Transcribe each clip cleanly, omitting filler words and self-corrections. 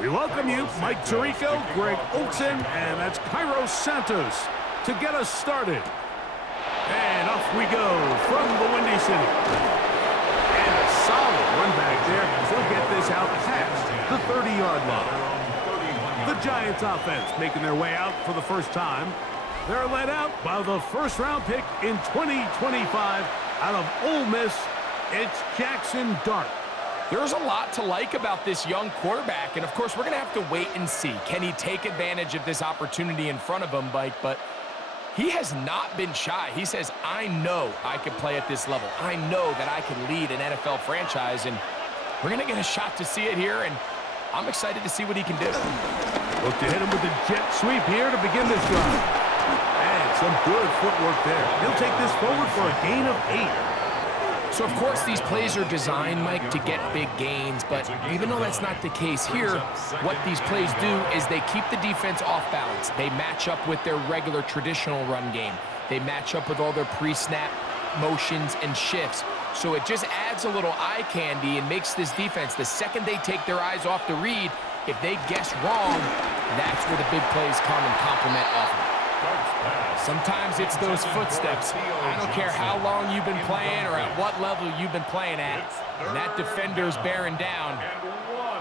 We welcome you, Mike Tirico, Greg Olson, and that's Cairo Santos to get us started. And off we go from the Windy City. And a solid run back there. He'll get this out past the 30-yard line. The Giants offense making their way out for the first time. They're led out by the first-round pick in 2025 out of Ole Miss. It's Jackson Dart. There's a lot to like about this young quarterback, and of course, we're going to have to wait and see. Can he take advantage of this opportunity in front of him, Mike? But he has not been shy. He says, I know I can play at this level. I know that I can lead an NFL franchise, and we're going to get a shot to see it here, and I'm excited to see what he can do. Look to hit him with the jet sweep here to begin this drive. And some good footwork there. He'll take this forward for a gain of 8. So, of course, these plays are designed, Mike, to get big gains, but even though that's not the case here, what these plays do is they keep the defense off balance. They match up with their regular traditional run game. They match up with all their pre-snap motions and shifts. So it just adds a little eye candy and makes this defense, the second they take their eyes off the read, if they guess wrong, that's where the big plays come and complement off of it. Sometimes it's those footsteps. I don't care how long you've been playing or at what level you've been playing at. When that defender's bearing down,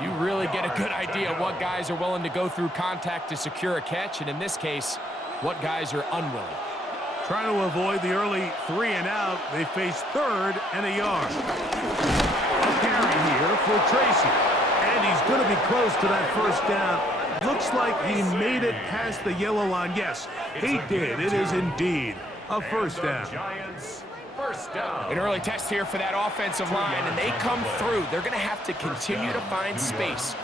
you really get a good idea of what guys are willing to go through contact to secure a catch, and in this case, what guys are unwilling. Trying to avoid the early 3 and out, they face 3rd and a yard. A carry here for Tracy. And he's going to be close to that first down. Looks like he made it past the yellow line. Yes, he did. It is indeed a first down. An early test here for that offensive line, and they come through. They're going to have to continue to find space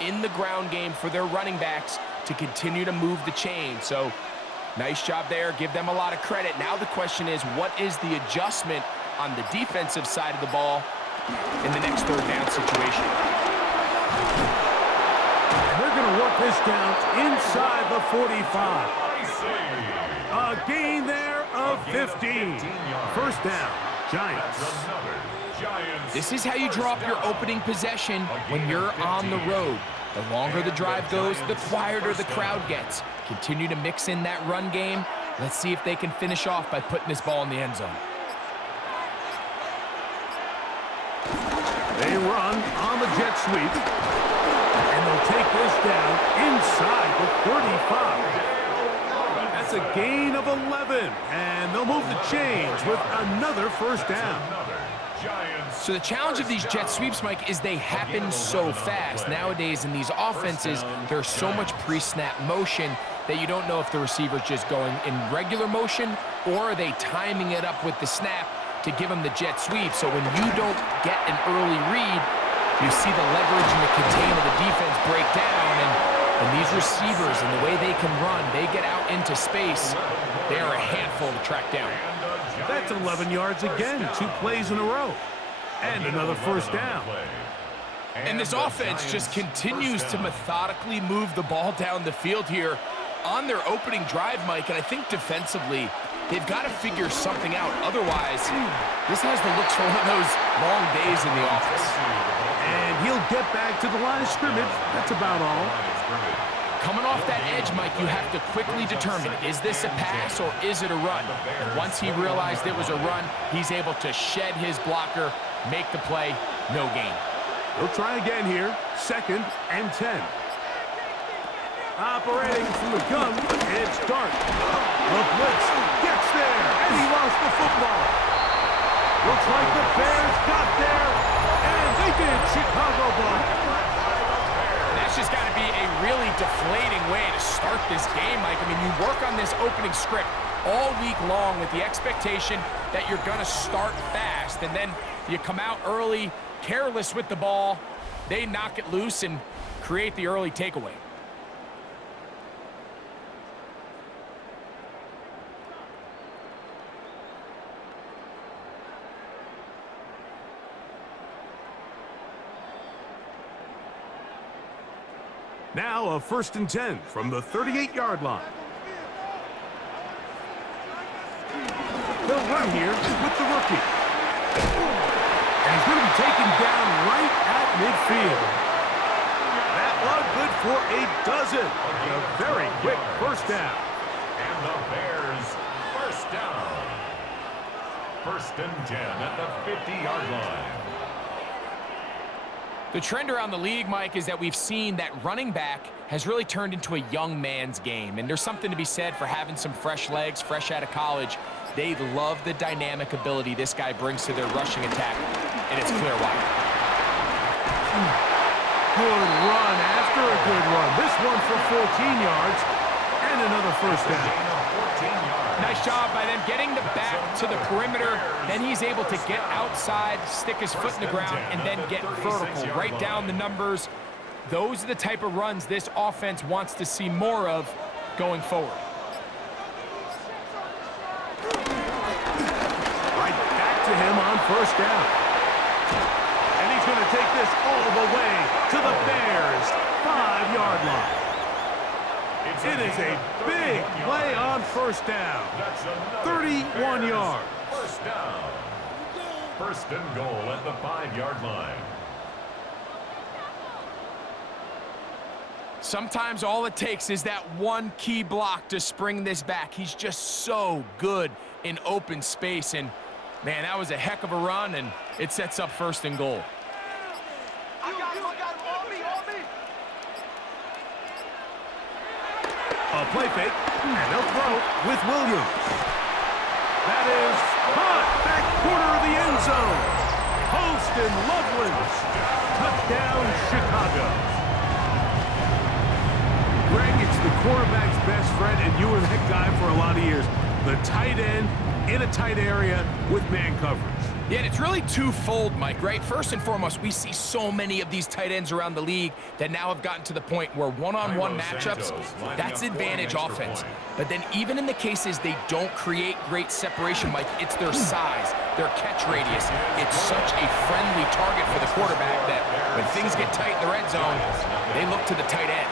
in the ground game for their running backs to continue to move the chain. So, nice job there. Give them a lot of credit. Now the question is, what is the adjustment on the defensive side of the ball in the next 3rd down situation? And they're going to work this down inside the 45. A gain there of 15. First down, Giants. This is how you draw up your opening possession when you're on the road. The longer the drive goes, the quieter the crowd gets. Continue to mix in that run game. Let's see if they can finish off by putting this ball in the end zone. They run on the jet sweep. And they'll take this down inside the 35. That's a gain of 11. And they'll move the chains with another first down. So the challenge of these jet sweeps, Mike, is they happen so fast. Nowadays in these offenses, there's so much pre-snap motion that you don't know if the receiver's just going in regular motion or are they timing it up with the snap to give them the jet sweep. So when you don't get an early read, you see the leverage and the contain of the defense break down, and these receivers and the way they can run, they get out into space. They are a handful to track down. That's 11 yards again, 2 plays in a row. And another first down. And this offense just continues to methodically move the ball down the field here on their opening drive, Mike, and I think defensively, they've got to figure something out. Otherwise, this has the looks for one of those long days in the office. And he'll get back to the line of scrimmage. That's about all. Coming off that edge, Mike, you have to quickly determine, is this a pass or is it a run? And once he realized it was a run, he's able to shed his blocker, make the play, no gain. He'll try again here, 2nd and 10. Operating from the gun, it's Dart. The blitz gets there, and he lost the football. Looks like the Bears got there, and they did. Chicago ball. That's just got to be a really deflating way to start this game, Mike. I mean, you work on this opening script all week long with the expectation that you're going to start fast, and then you come out early, careless with the ball. They knock it loose and create the early takeaway. Now a 1st and 10 from the 38-yard line. They'll run here with the rookie. And he's going to be taken down right at midfield. That good for a dozen. A very quick first down. And the Bears first down. First and 10 at the 50-yard line. The trend around the league, Mike, is that we've seen that running back has really turned into a young man's game. And there's something to be said for having some fresh legs, fresh out of college. They love the dynamic ability this guy brings to their rushing attack, and it's clear why. Good run after a good run. This one for 14 yards and another first down. Nice job by them getting the back to the perimeter. Then he's able to get outside, stick his foot in the ground, and then get vertical, right down the numbers. Those are the type of runs this offense wants to see more of going forward. Right back to him on first down. And he's going to take this all the way to the Bears' 5-yard line. It is a big play on first down. 31 yards. First down. First and goal at the 5-yard line. Sometimes all it takes is that one key block to spring this back. He's just so good in open space. And, man, that was a heck of a run, and it sets up first and goal. I got him, on me. A play fake, and they'll throw with Williams. That is caught back corner of the end zone. Post and Loveland. Touchdown, Chicago. Greg, it's the quarterback's best friend, and you were that guy for a lot of years. The tight end in a tight area with man coverage. Yeah, and it's really twofold, Mike, right? First and foremost, we see so many of these tight ends around the league that now have gotten to the point where one-on-one matchups, that's advantage offense. But then even in the cases they don't create great separation, Mike, it's their size, their catch radius. It's such a friendly target for the quarterback that when things get tight in the red zone, they look to the tight end.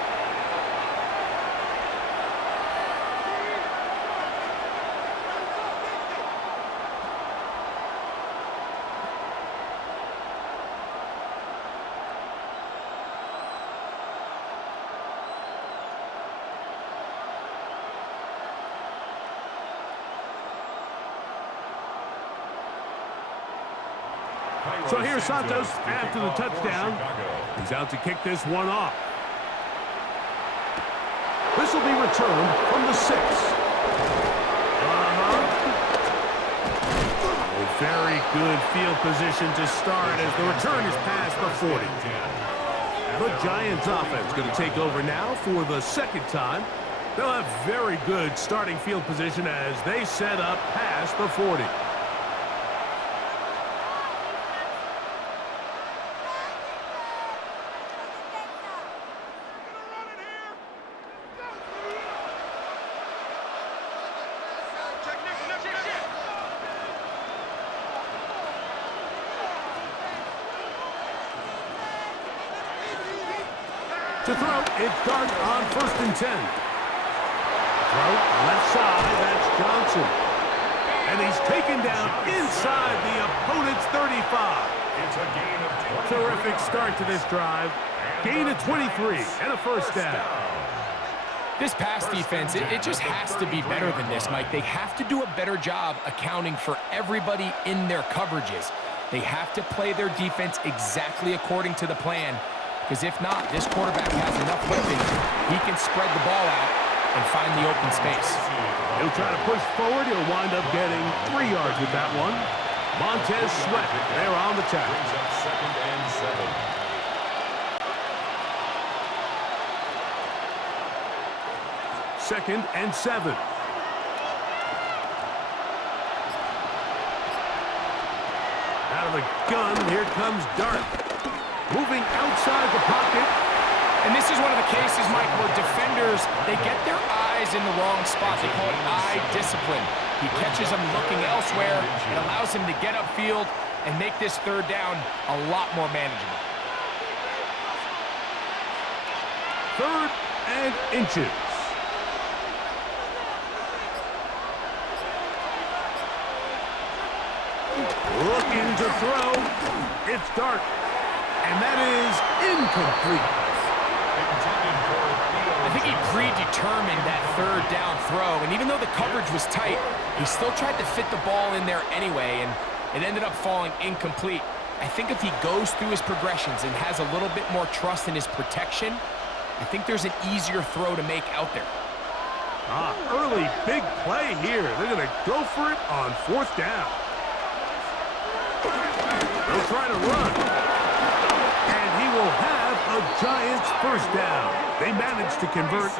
So here's Santos after the touchdown. He's out to kick this one off. This will be returned from the 6. Very good field position to start as the return is past the 40. The Giants offense going to take over now for the second time. They'll have very good starting field position as they set up past the 40. To throw, it's Dart on first and 10. Throw, left side, that's Johnson. And he's taken down inside the opponent's 35. It's a gain of 23. Terrific start to this drive. Gain of 23 and a first down. This pass defense, it just has to be better than this, Mike. They have to do a better job accounting for everybody in their coverages. They have to play their defense exactly according to the plan. Because if not, this quarterback has enough weapons. He can spread the ball out and find the open space. He'll try to push forward. He'll wind up getting 3 yards with that one. Montez Sweat there on the tackle. Brings up second and 7. Second and 7. Out of the gun, here comes Dart. Moving outside the pocket. And this is one of the cases, Mike, where defenders, they get their eyes in the wrong spot. They call it eye discipline. He catches them looking elsewhere. It allows him to get upfield and make this third down a lot more manageable. Third and inches. Looking to throw. It's Dart. And that is incomplete. I think he predetermined that third down throw, and even though the coverage was tight, he still tried to fit the ball in there anyway, and it ended up falling incomplete. I think if he goes through his progressions and has a little bit more trust in his protection, I think there's an easier throw to make out there. Early big play here. They're going to go for it on fourth down. They'll try to run. And he will have a Giants first down. They managed to convert.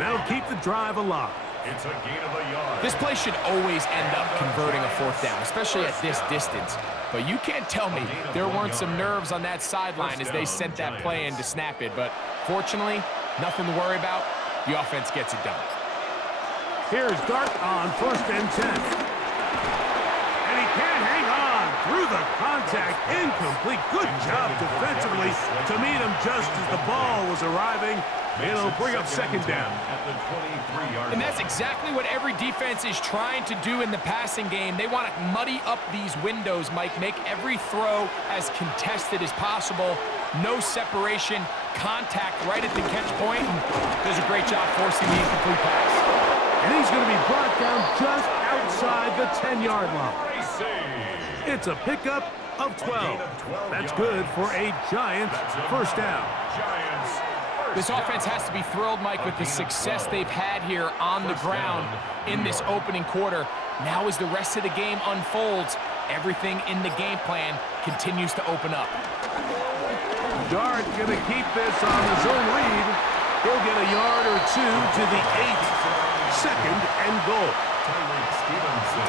That'll keep the drive alive. It's a gain of a yard. This play should always end up converting a fourth down, especially at this distance. But you can't tell me there weren't some nerves on that sideline as they sent that play in to snap it. But fortunately, nothing to worry about. The offense gets it done. Here's Dart on 1st and 10. And he can't hang on through the contact. Incomplete. Good job defensively to meet him just as the ball was arriving. It'll bring up second down. And that's exactly what every defense is trying to do in the passing game. They want to muddy up these windows, Mike, make every throw as contested as possible. No separation, contact right at the catch point. Does a great job forcing the incomplete pass. And he's going to be brought down just outside the 10-yard line. It's a pickup of 12. That's good for a Giants first down. This offense has to be thrilled, Mike, with the success they've had here on the ground in this opening quarter. Now as the rest of the game unfolds, everything in the game plan continues to open up. Dart going to keep this on his own lead. He'll get a yard or two to the 8. Second and goal.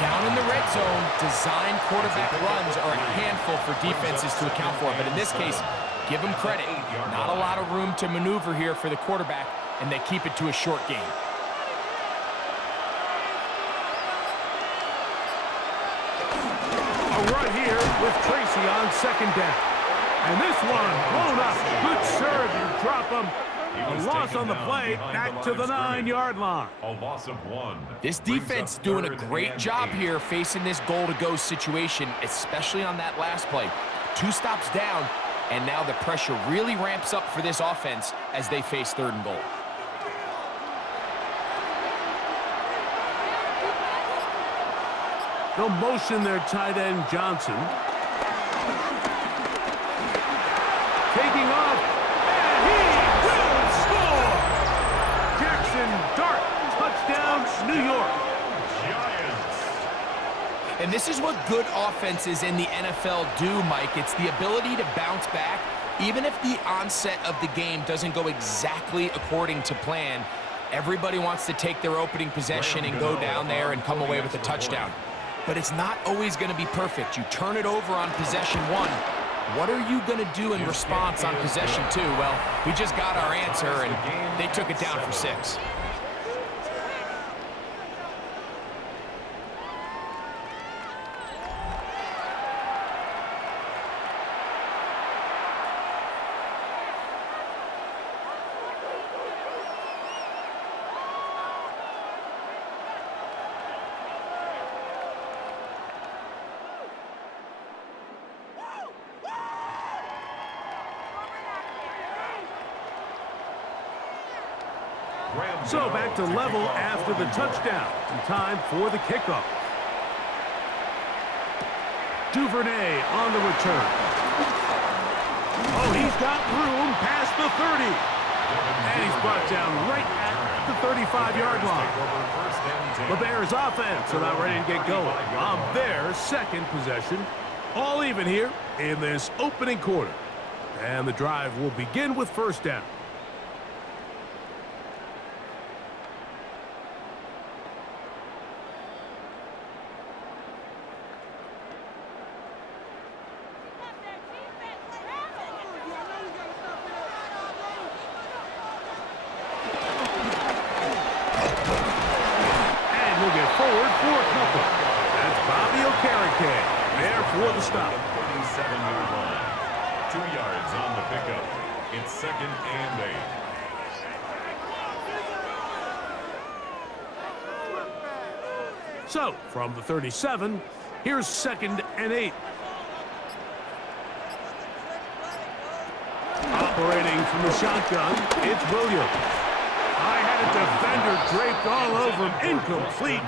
Down in the red zone, design quarterback runs are a handful for defenses to account for. But in this case, give them credit. Not a lot of room to maneuver here for the quarterback, and they keep it to a short game. A run here with Tracy on second down. And this one blown up. Good serve. You drop him. A loss on the play, back to the 9-yard line. A loss of 1. This defense doing a great job here facing this goal-to-go situation, especially on that last play. 2 stops down, and now the pressure really ramps up for this offense as they face 3rd and goal. They'll motion their tight end, Johnson. Taking off, and he will score! Jackson Dart, touchdown, New York. Giants. And this is what good offenses in the NFL do, Mike. It's the ability to bounce back, even if the onset of the game doesn't go exactly according to plan. Everybody wants to take their opening possession and go down there and come away with a touchdown. But it's not always going to be perfect. You turn it over on possession 1. What are you going to do in response on possession 2? Well, we just got our answer, and they took it down for 6. So back to level after the touchdown. And time for the kickoff. Duvernay on the return. Oh, he's got room past the 30. And he's brought down right at the 35-yard line. The Bears offense are not ready to get going on their second possession. All even here in this opening quarter. And the drive will begin with first down. For the stop. 37-yard line. 2 yards on the pickup. It's 2nd and 8. So, from the 37, here's 2nd and 8. Operating from the shotgun, it's Williams. I had a defender draped all over him. Incomplete.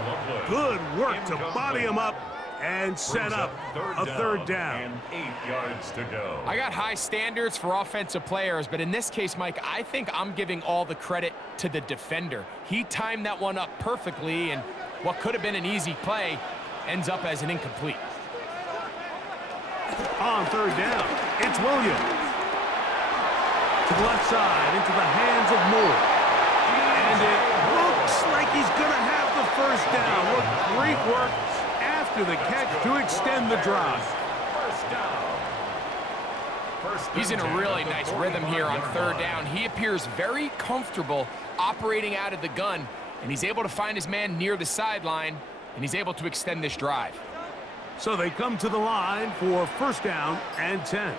Good work to body him up and set up a third down. And 8 yards to go. I got high standards for offensive players, but in this case, Mike, I think I'm giving all the credit to the defender. He timed that one up perfectly, and what could have been an easy play ends up as an incomplete. On third down, it's Williams. To the left side, into the hands of Moore. And it looks like he's going to have the first down. What great work after the catch to extend the drive. He's in a really nice rhythm here on third down. He appears very comfortable operating out of the gun, and he's able to find his man near the sideline, and he's able to extend this drive. So they come to the line for first down and 10.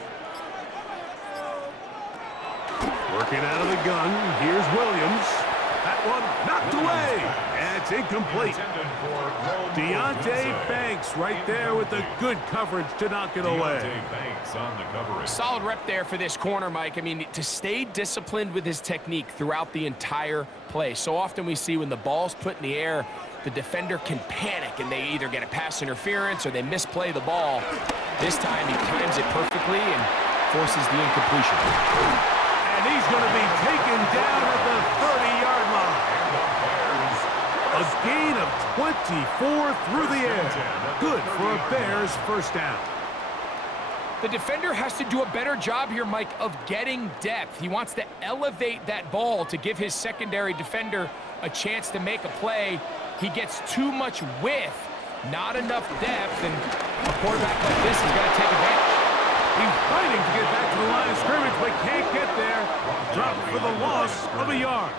Working out of the gun, here's Williams. That one knocked away, and it's incomplete. Deontay Banks right there with the good coverage to knock it away. Solid rep there for this corner, Mike. I mean, to stay disciplined with his technique throughout the entire play. So often we see when the ball's put in the air, the defender can panic and they either get a pass interference or they misplay the ball. This time he times it perfectly and forces the incompletion. And he's going to be taken down at the 30-yard line. A gain of 24 through the air. Good for a Bears first down. The defender has to do a better job here, Mike, of getting depth. He wants to elevate that ball to give his secondary defender a chance to make a play. He gets too much width, not enough depth, and a quarterback like this is going to take advantage. He's fighting to get back to the line of scrimmage, but can't get there. Dropped for the loss of a yard.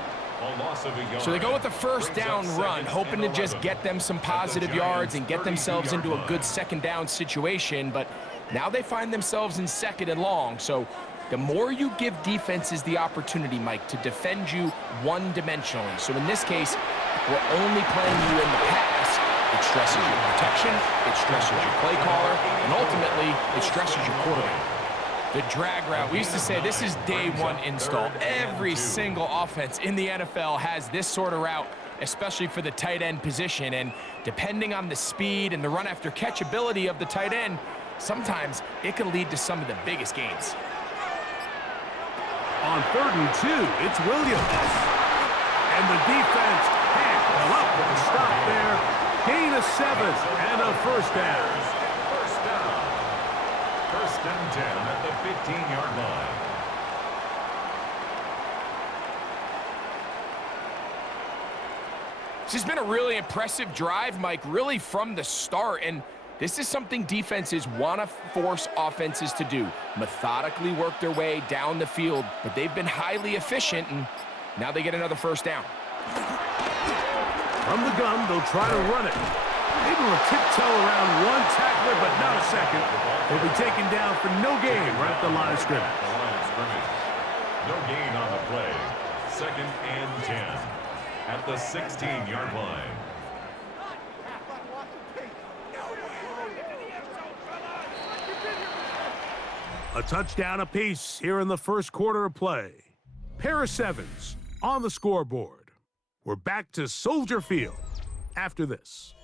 So they go with the first down run, hoping to just get them some positive yards and get themselves into a good second down situation, but now they find themselves in second and long. So the more you give defenses the opportunity, Mike, to defend you one-dimensionally. So in this case, we're only playing you in the pass. It stresses your protection, it stresses your play caller, and ultimately, it stresses your quarterback. The drag route, we used to say this is day one install. Every single offense in the NFL has this sort of route, especially for the tight end position. And depending on the speed and the run after catch ability of the tight end, sometimes it can lead to some of the biggest gains. On 3rd and 2, it's Williams. And the defense can't come up with a stop there. Gain of 7 and a first down. First and 10 at the 15-yard line. This has been a really impressive drive, Mike, really from the start. And this is something defenses want to force offenses to do. Methodically work their way down the field, but they've been highly efficient, and now they get another first down. From the gun, they'll try to run it. Able to tiptoe around one tackler, but not a second. They'll be taken down for no gain right at the line of scrimmage. No gain on the play. 2nd and 10 at the 16-yard line. A touchdown apiece here in the first quarter of play. Pair of 7s on the scoreboard. We're back to Soldier Field after this.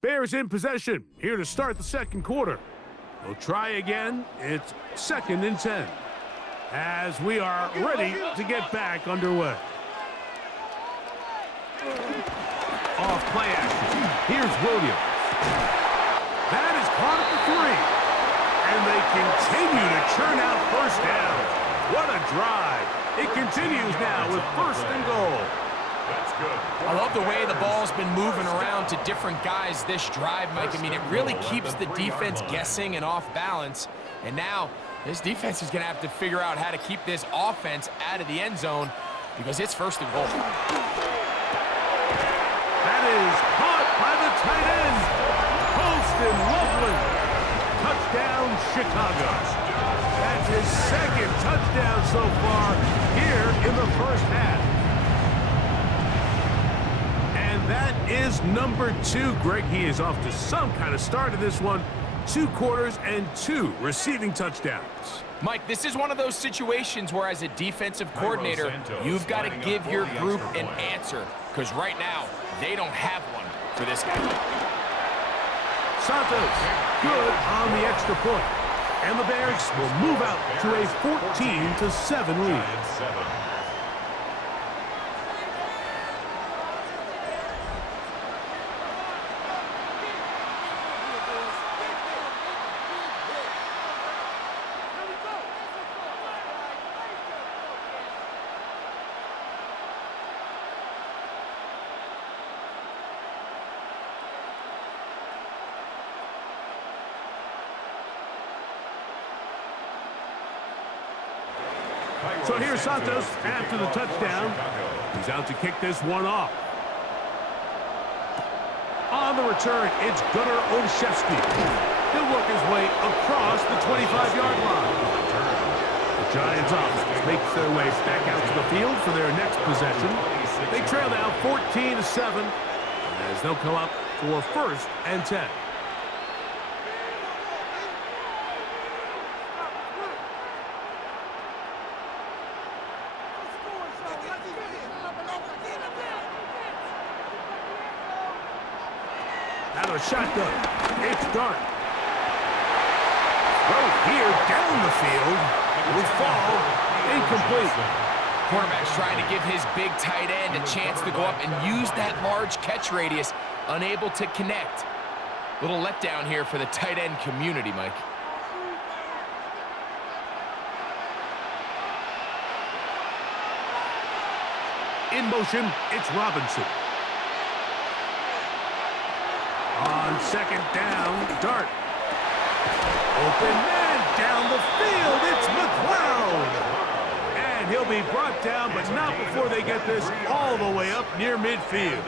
Bears in possession here to start the second quarter. They'll try again. It's 2nd and 10 as we are ready to get back underway. Off play action. Here's Williams. That is caught at the 3. And they continue to churn out first down. What a drive. It continues now with 1st and goal. That's good. I love the way the ball's been moving around to different guys this drive, Mike. I mean, it really keeps the defense guessing and off balance. And now this defense is going to have to figure out how to keep this offense out of the end zone because it's 1st and goal. That is caught by the tight end. Poston Loveland. Touchdown, Chicago. That's his 2nd touchdown so far here in the first half. And that is number 2. Greg, he is off to some kind of start in this one. 2 quarters and 2 receiving touchdowns. Mike, this is one of those situations where as a defensive coordinator, you've got to give your group an answer, because right now, they don't have one for this guy. Santos, good on the extra point. And the Bears will move out to a 14-7 lead. So here's Santos after the touchdown. He's out to kick this one off. On the return, it's Gunnar Olszewski. He'll work his way across the 25-yard line. The Giants offense makes their way back out to the field for their next possession. They trail now 14-7 as they'll come up for 1st and 10. Out of the shotgun, it's Dart. Throw here down the field will fall incomplete. Quarterback's trying to give his big tight end a chance to go up and use that large catch radius, unable to connect. Little letdown here for the tight end community, Mike. In motion, it's Robinson. On 2nd down, Dart. Open man down the field, it's McLeod. And he'll be brought down, but not before they get this all the way up near midfield.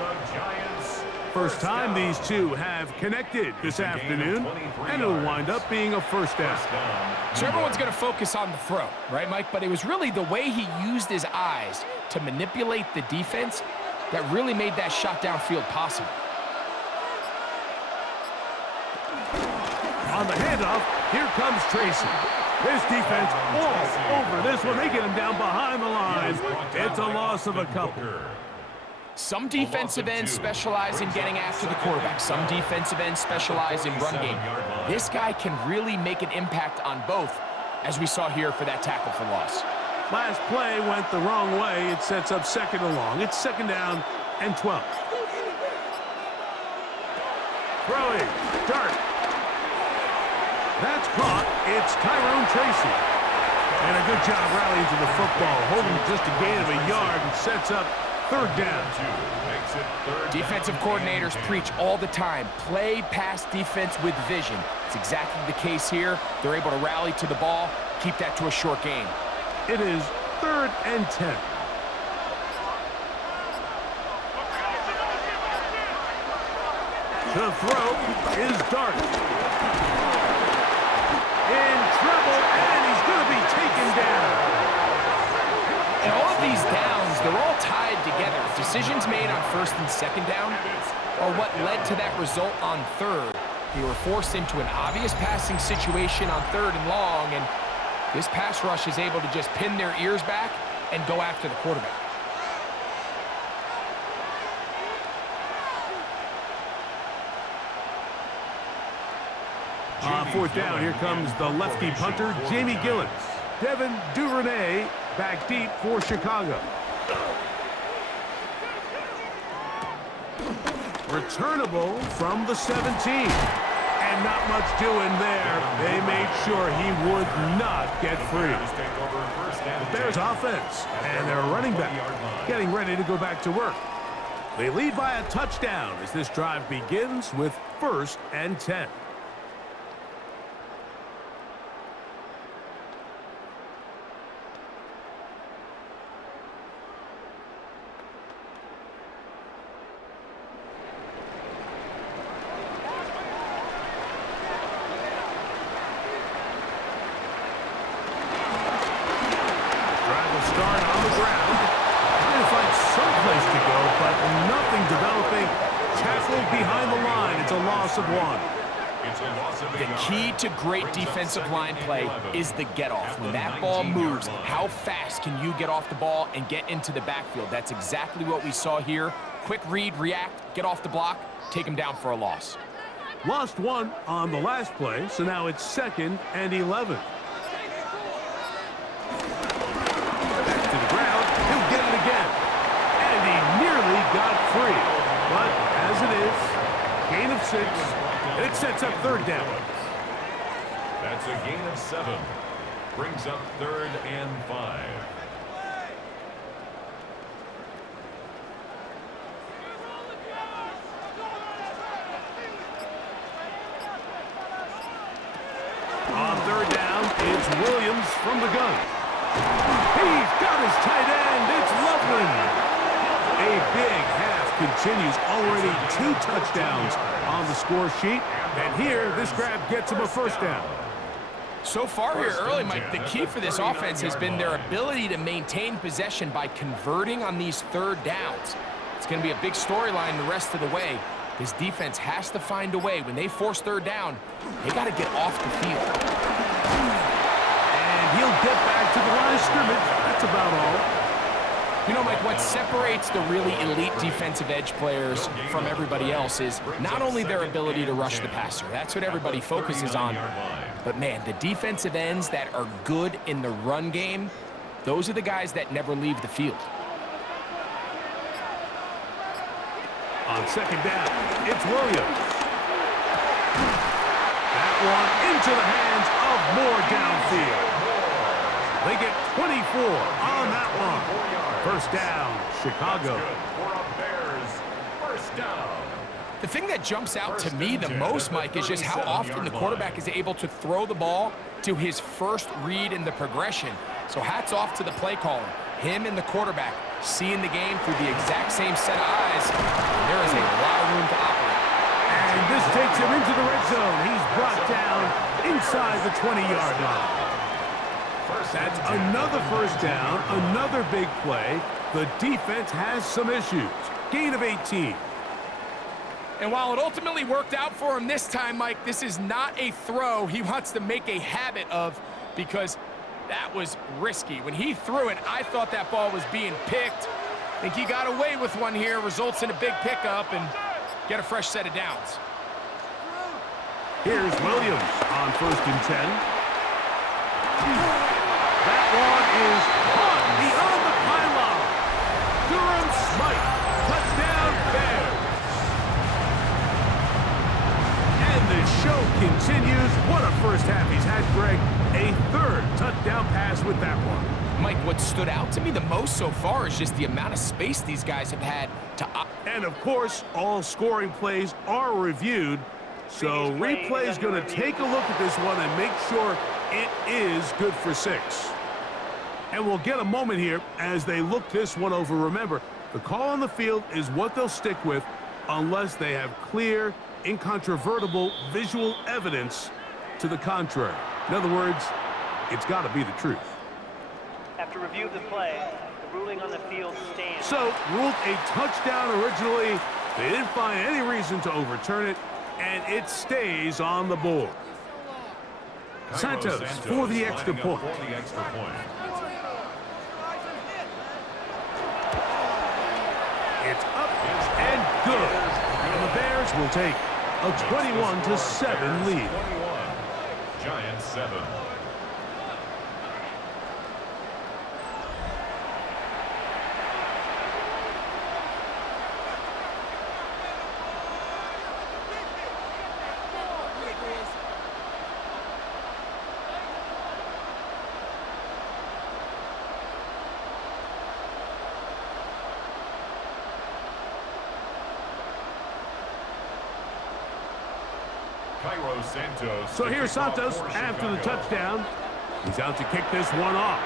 First time these two have connected this afternoon, and it'll wind up being a 1st down. So everyone's going to focus on the throw, right, Mike? But it was really the way he used his eyes to manipulate the defense that really made that shot downfield possible. On the handoff, here comes Tracy. This defense all over this one. They get him down behind the line. It's a loss of a couple. Some defensive ends specialize in getting after the quarterback. Some defensive ends specialize in run game. This guy can really make an impact on both, as we saw here for that tackle for loss. Last play went the wrong way. It sets up 2nd and long. It's 2nd down and 12. Throwing, Dart. That's caught. It's Tyrone Tracy. And a good job rallying to the football, holding just a gain of a yard and sets up 3rd down. Defensive coordinators preach all the time, play pass defense with vision. It's exactly the case here. They're able to rally to the ball, keep that to a short gain. It is 3rd and 10. The throw is Dart. In trouble, and he's going to be taken down. And all of these downs, they're all tied together. Decisions made on 1st and 2nd down are what led to that result on 3rd. They were forced into an obvious passing situation on 3rd and long, and this pass rush is able to just pin their ears back and go after the quarterback. On 4th down, here comes the lefty punter, Jamie Gillen. Devin Duvernay back deep for Chicago. Returnable from the 17. And not much doing there. They made sure he would not get free. The Bears offense and their running back getting ready to go back to work. They lead by a touchdown as this drive begins with 1st and 10. Of 1. It's a loss of a The yard. key to great Brings up defensive second line and play 11. is the get-off. At When the that ball 19-yard moves, line. how fast can you get off the ball and get into the backfield? That's exactly what we saw here. Quick read, react, get off the block, take him down for a loss. Lost one on the last play, so now it's 2nd and 11. Back to the ground. He'll get it again. And he nearly got free. But as it is, gain of 6, and it sets up 3rd down. That's a gain of 7. Brings up 3rd and 5. On 3rd down, it's Williams from the gun. He's got his tight end. It's Loveland. A big half continues. Already 2 touchdowns on the score sheet. And here, this grab gets him a 1st down. So far here early, Mike, the key for this offense has been their ability to maintain possession by converting on these 3rd downs. It's going to be a big storyline the rest of the way. This defense has to find a way. When they force 3rd down, they got to get off the field. And he'll get back to the line of scrimmage. That's about all. You know, Mike, what separates the really elite defensive edge players from everybody else is not only their ability to rush the passer. That's what everybody focuses on. But, man, the defensive ends that are good in the run game, those are the guys that never leave the field. On 2nd down, it's Williams. That one into the hands of Moore downfield. They get 24 on that one. 1st down, Chicago. For a Bears 1st down. The thing that jumps out to me the most, Mike, is just how often the quarterback is able to throw the ball to his first read in the progression. So hats off to the play caller. Him and the quarterback seeing the game through the exact same set of eyes. There is a lot of room to operate. And this takes him into the red zone. He's brought down inside the 20-yard line. That's another 1st down, another big play. The defense has some issues. Gain of 18. And while it ultimately worked out for him this time, Mike, this is not a throw he wants to make a habit of, because that was risky. When he threw it, I thought that ball was being picked. I think he got away with one here, results in a big pickup, and get a fresh set of downs. Here's Williams on 1st and 10. That one is caught beyond the pylon. Durham Smite, touchdown Bears. And the show continues. What a 1st half he's had, Greg. A 3rd touchdown pass with that one. Mike, what stood out to me the most so far is just the amount of space these guys have had to... And, of course, all scoring plays are reviewed. So replay's going to take a look at this one and make sure it is good for 6. And we'll get a moment here as they look this one over. Remember, the call on the field is what they'll stick with unless they have clear, incontrovertible visual evidence to the contrary. In other words, it's got to be the truth. After review of the play, the ruling on the field stands. So, ruled a touchdown originally. They didn't find any reason to overturn it, and it stays on the board. Santos for the extra point. It's up and good. And the Bears will take a 21-7 lead. 21. Giants 7. So here's Santos after the touchdown. He's out to kick this one off.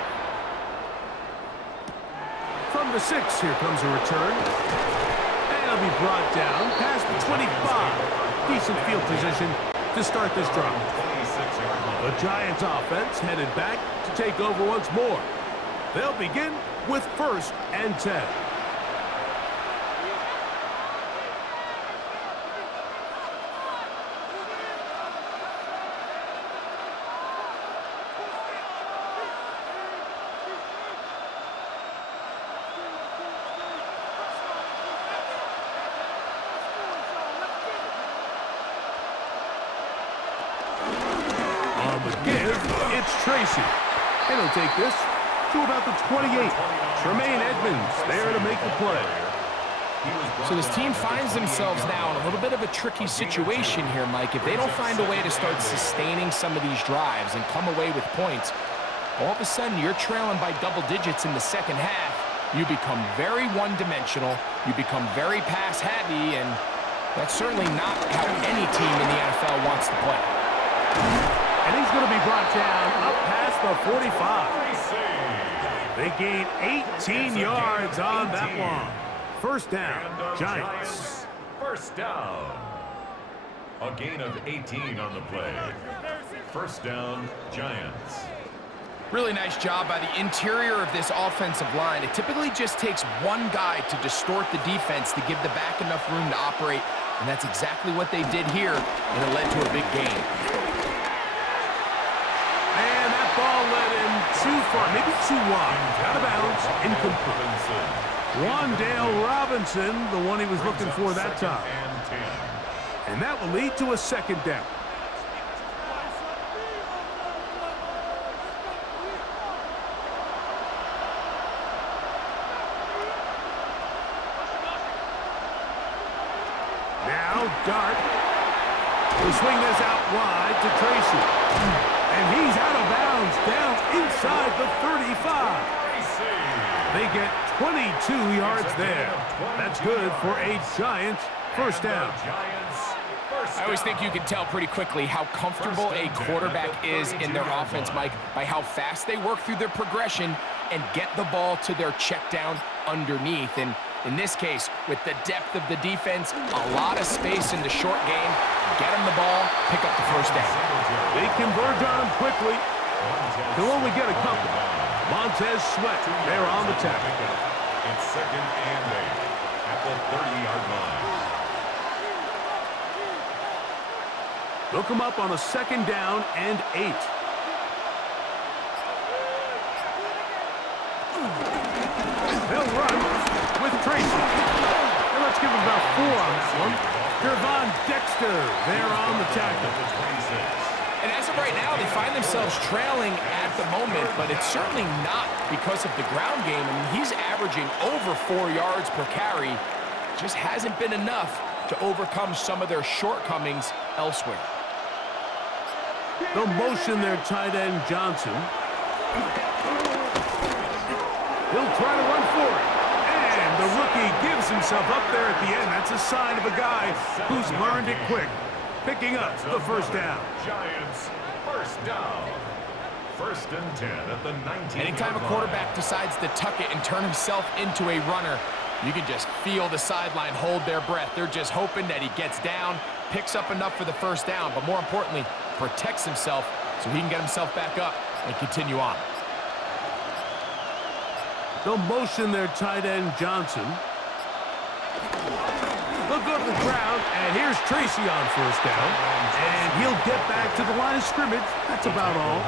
From the 6, here comes a return. And he'll be brought down past the 25. Decent field position to start this drive. The Giants offense headed back to take over once more. They'll begin with 1st and 10. the give. It's Tracy. And he'll take this to about the 28. Tremaine Edmonds there to make the play. So this team finds themselves now in a little bit of a tricky situation here, Mike. If they don't find a way to start sustaining some of these drives and come away with points, all of a sudden you're trailing by double digits in the second half. You become very one-dimensional. You become very pass-heavy, and that's certainly not how any team in the NFL wants to play. And he's going to be brought down up past the 45. They gain 18 yards on that one. First down, Giants. First down. A gain of 18 on the play. First down, Giants. Really nice job by the interior of this offensive line. It typically just takes one guy to distort the defense to give the back enough room to operate, and that's exactly what they did here, and it led to a big gain. And that ball led him too far, maybe too wide. Out of bounds, incomplete. Wandale Robinson, the one he was looking for that time. And that will lead to a second down. Now Dart will swing this out wide to Tracy. And he's out of bounds, down inside the 35. They get 22 yards there. That's good for a Giants first down. I always think you can tell pretty quickly how comfortable a quarterback is in their offense, Mike, by how fast they work through their progression and get the ball to their check down underneath. And in this case, with the depth of the defense, a lot of space in the short game, get them the ball, pick up the first down. They converge on him quickly. He'll only get a couple. Montez Sweat there on the tackle. It's second and 8 at the 30-yard line. They'll come up on a second down and 8. They'll run with Tracy. And let's give him about 4 on that one. Gervon Dexter there on the tackle. And as of right now, they find themselves trailing at the moment, but it's certainly not because of the ground game. I mean, he's averaging over 4 yards per carry. Just hasn't been enough to overcome some of their shortcomings elsewhere. They'll motion their tight end, Johnson. He'll try to run for it. And the rookie gives himself up there at the end. That's a sign of a guy who's learned it quick. Picking up the first down. Giants, first down. First and 10 at the 19. Anytime a quarterback decides to tuck it and turn himself into a runner, you can just feel the sideline hold their breath. They're just hoping that he gets down, picks up enough for the first down, but more importantly, protects himself so he can get himself back up and continue on. They'll motion their tight end, Johnson. They'll go to the ground, and here's Tracy on first down. And he'll get back to the line of scrimmage. That's about all.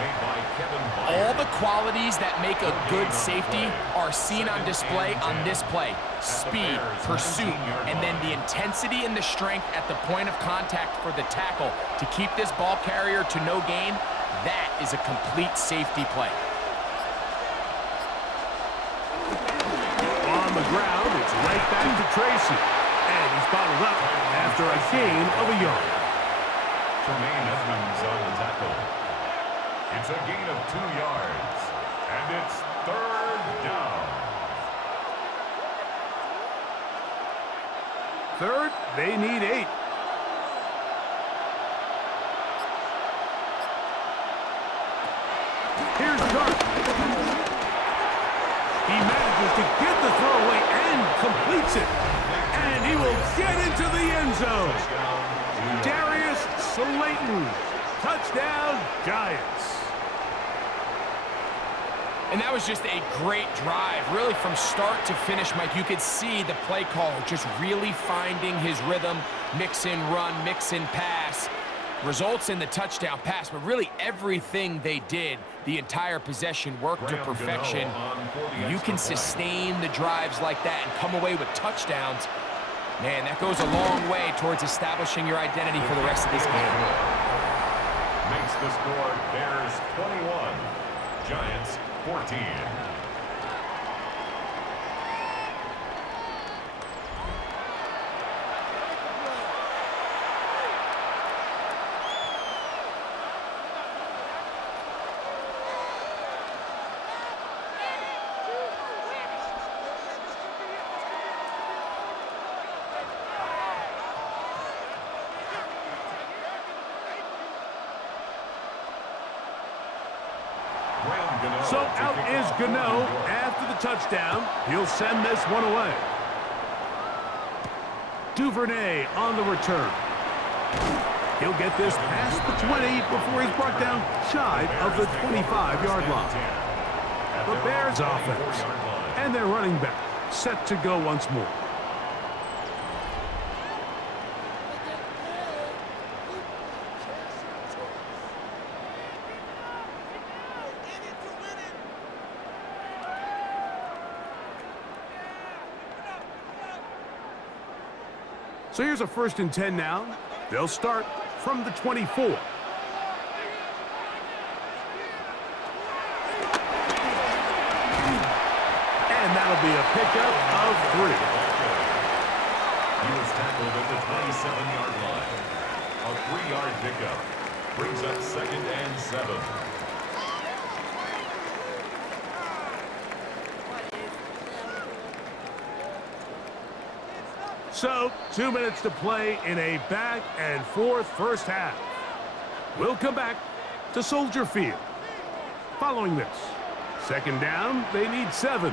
All the qualities that make a good safety are seen on display on this play. Speed, pursuit, and then the intensity and the strength at the point of contact for the tackle to keep this ball carrier to no gain. That is a complete safety play. On the ground, it's right back to Tracy. And he's bottled up after a gain of a yard. Tremaine Edmonds on the tackle. It's a gain of 2 yards. And it's third down. Third, they need 8. Here's Dart. He manages to get the throw away and completes it. And he will get into the end zone. Darius Slayton. Touchdown, Giants. And that was just a great drive, really from start to finish, Mike. You could see the play caller just really finding his rhythm, mix in run, mix in pass. Results in the touchdown pass, but really everything they did, the entire possession worked to perfection. You can sustain the drives like that and come away with touchdowns. Man, that goes a long way towards establishing your identity for the rest of this game. Makes the score, Bears 21, Giants 14. So out is Gano after the touchdown. He'll send this one away. Duvernay on the return. He'll get this past the 20 before he's brought down shy of the 25-yard line. The Bears offense and their running back set to go once more. So here's a 1st and 10 now. They'll start from the 24. And that'll be a pickup of 3. He was tackled at the 27-yard line. A 3-yard pickup brings up 2nd and 7. So, 2 minutes to play in a back-and-forth first half. We'll come back to Soldier Field. Following this, 2nd down, they need 7.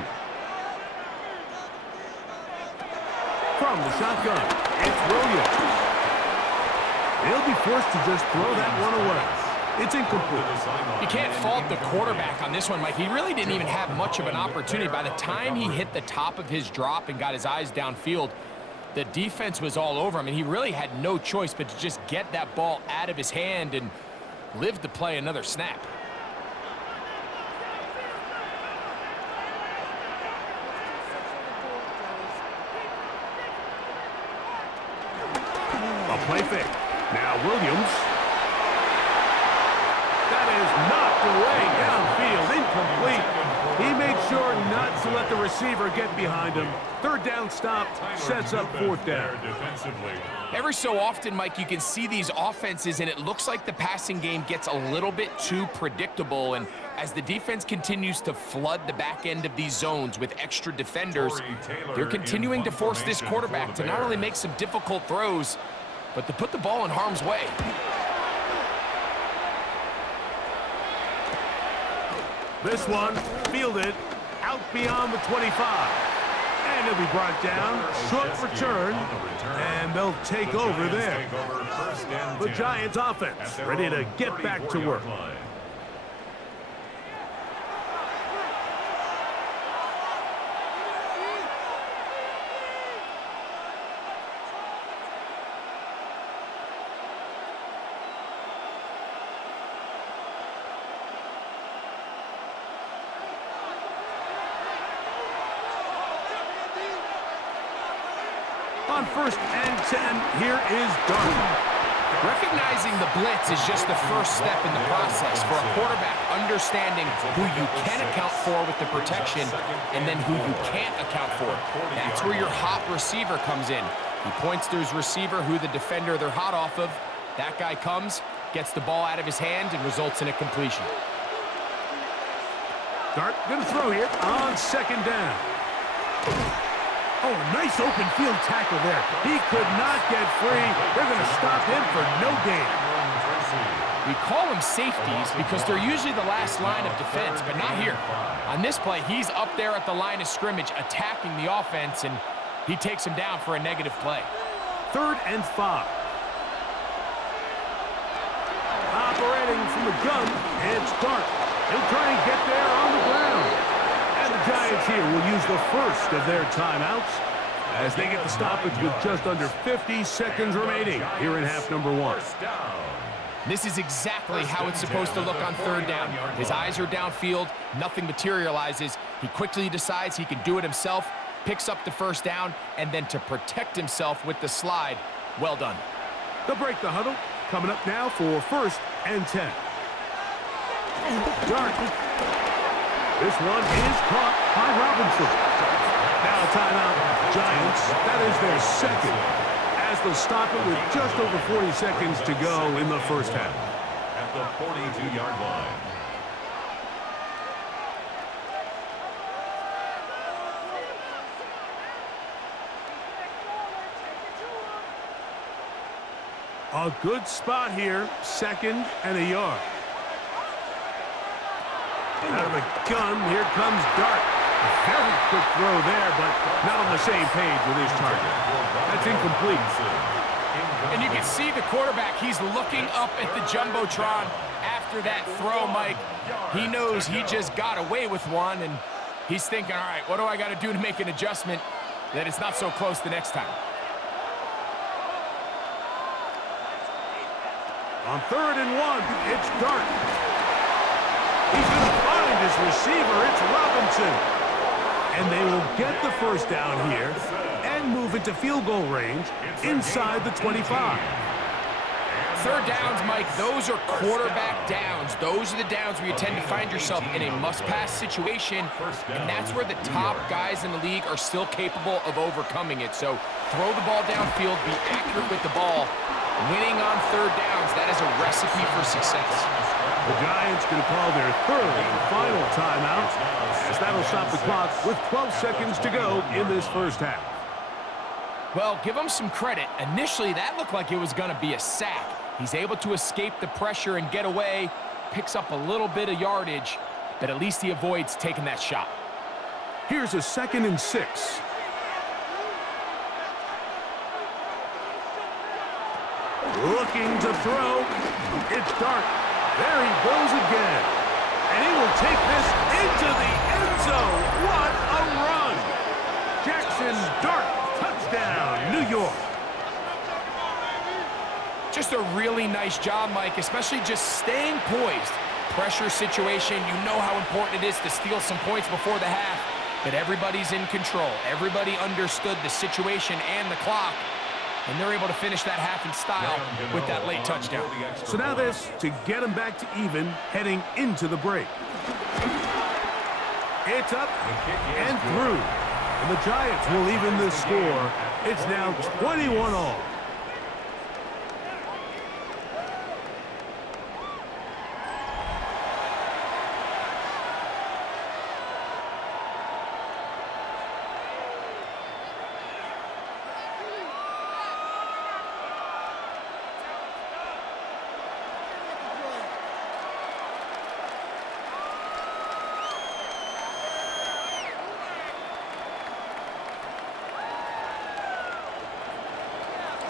From the shotgun, it's Williams. They'll be forced to just throw that one away. It's incomplete. You can't fault the quarterback on this one, Mike. He really didn't even have much of an opportunity. By the time he hit the top of his drop and got his eyes downfield, the defense was all over him, and he really had no choice but to just get that ball out of his hand and live to play another snap. A play fake. Now Williams. That is knocked away downfield, incomplete. He made sure not to let the receiver get behind him. 3rd down stop sets up 4th down. Every so often, Mike, you can see these offenses, and it looks like the passing game gets a little bit too predictable. And as the defense continues to flood the back end of these zones with extra defenders, they're continuing to force this quarterback to not only make some difficult throws, but to put the ball in harm's way. This one fielded out beyond the 25. And he'll be brought down. Short return. And they'll take over there. The Giants offense ready to get back to work. On 1st and 10, here is Darby. Recognizing the blitz is just the first step in the process for a quarterback understanding who you can account for with the protection and then who you can't account for. That's where your hot receiver comes in. He points to his receiver, who the defender they're hot off of. That guy comes, gets the ball out of his hand, and results in a completion. Dart gonna throw here on 2nd down. Oh, nice open field tackle there. He could not get free. They're going to stop him for no gain. We call them safeties because they're usually the last line of defense, but not here. On this play, he's up there at the line of scrimmage attacking the offense, and he takes him down for a negative play. 3rd and 5. Operating from the gun, it's Dart. He'll try and get there on the ground. And the Giants here will use the first of their timeouts as they get the stoppage with just under 50 seconds remaining here in half number 1. This is exactly how it's supposed to look on 3rd down. His eyes are downfield, nothing materializes. He quickly decides he can do it himself, picks up the 1st down, and then to protect himself with the slide, well done. They'll break the huddle. Coming up now for 1st and 10. Dark. This one is caught by Robinson. Now a timeout. Giants, that is their second, as they'll stop it with just over 40 seconds to go in the first half. At the 42-yard line. A good spot here, second and a yard. Out of the gun, here comes Dart. A very quick throw there, but not on the same page with his target. That's incomplete. And you can see the quarterback, he's looking up at the Jumbotron after that throw, Mike. He knows he just got away with one, and he's thinking, all right, what do I got to do to make an adjustment that it's not so close the next time? On 3rd and 1, it's Dart. He's going to find his receiver. It's Robinson. And they will get the first down here and move into field goal range inside the 25. Third downs, Mike, those are quarterback downs. Those are the downs where you tend to find yourself in a must-pass situation, and that's where the top guys in the league are still capable of overcoming it. So throw the ball downfield, be accurate with the ball. Winning on third downs, that is a recipe for success. The Giants going to call their third and final timeout, as that'll stop the clock with 12 seconds to go in this first half. Well, give him some credit. Initially, that looked like it was going to be a sack. He's able to escape the pressure and get away, picks up a little bit of yardage, but at least he avoids taking that shot. Here's a 2nd and 6. Looking to throw. It's Dart. There he goes again. And he will take this into the end zone. What a run. Jackson Dart, touchdown, New York. Just a really nice job, Mike, especially just staying poised. Pressure situation, you know how important it is to steal some points before the half, but everybody's in control. Everybody understood the situation and the clock, and they're able to finish that half in style with that late touchdown. So now this to get them back to even heading into the break. It's up and through. And the Giants will even the score. It's now 21-all.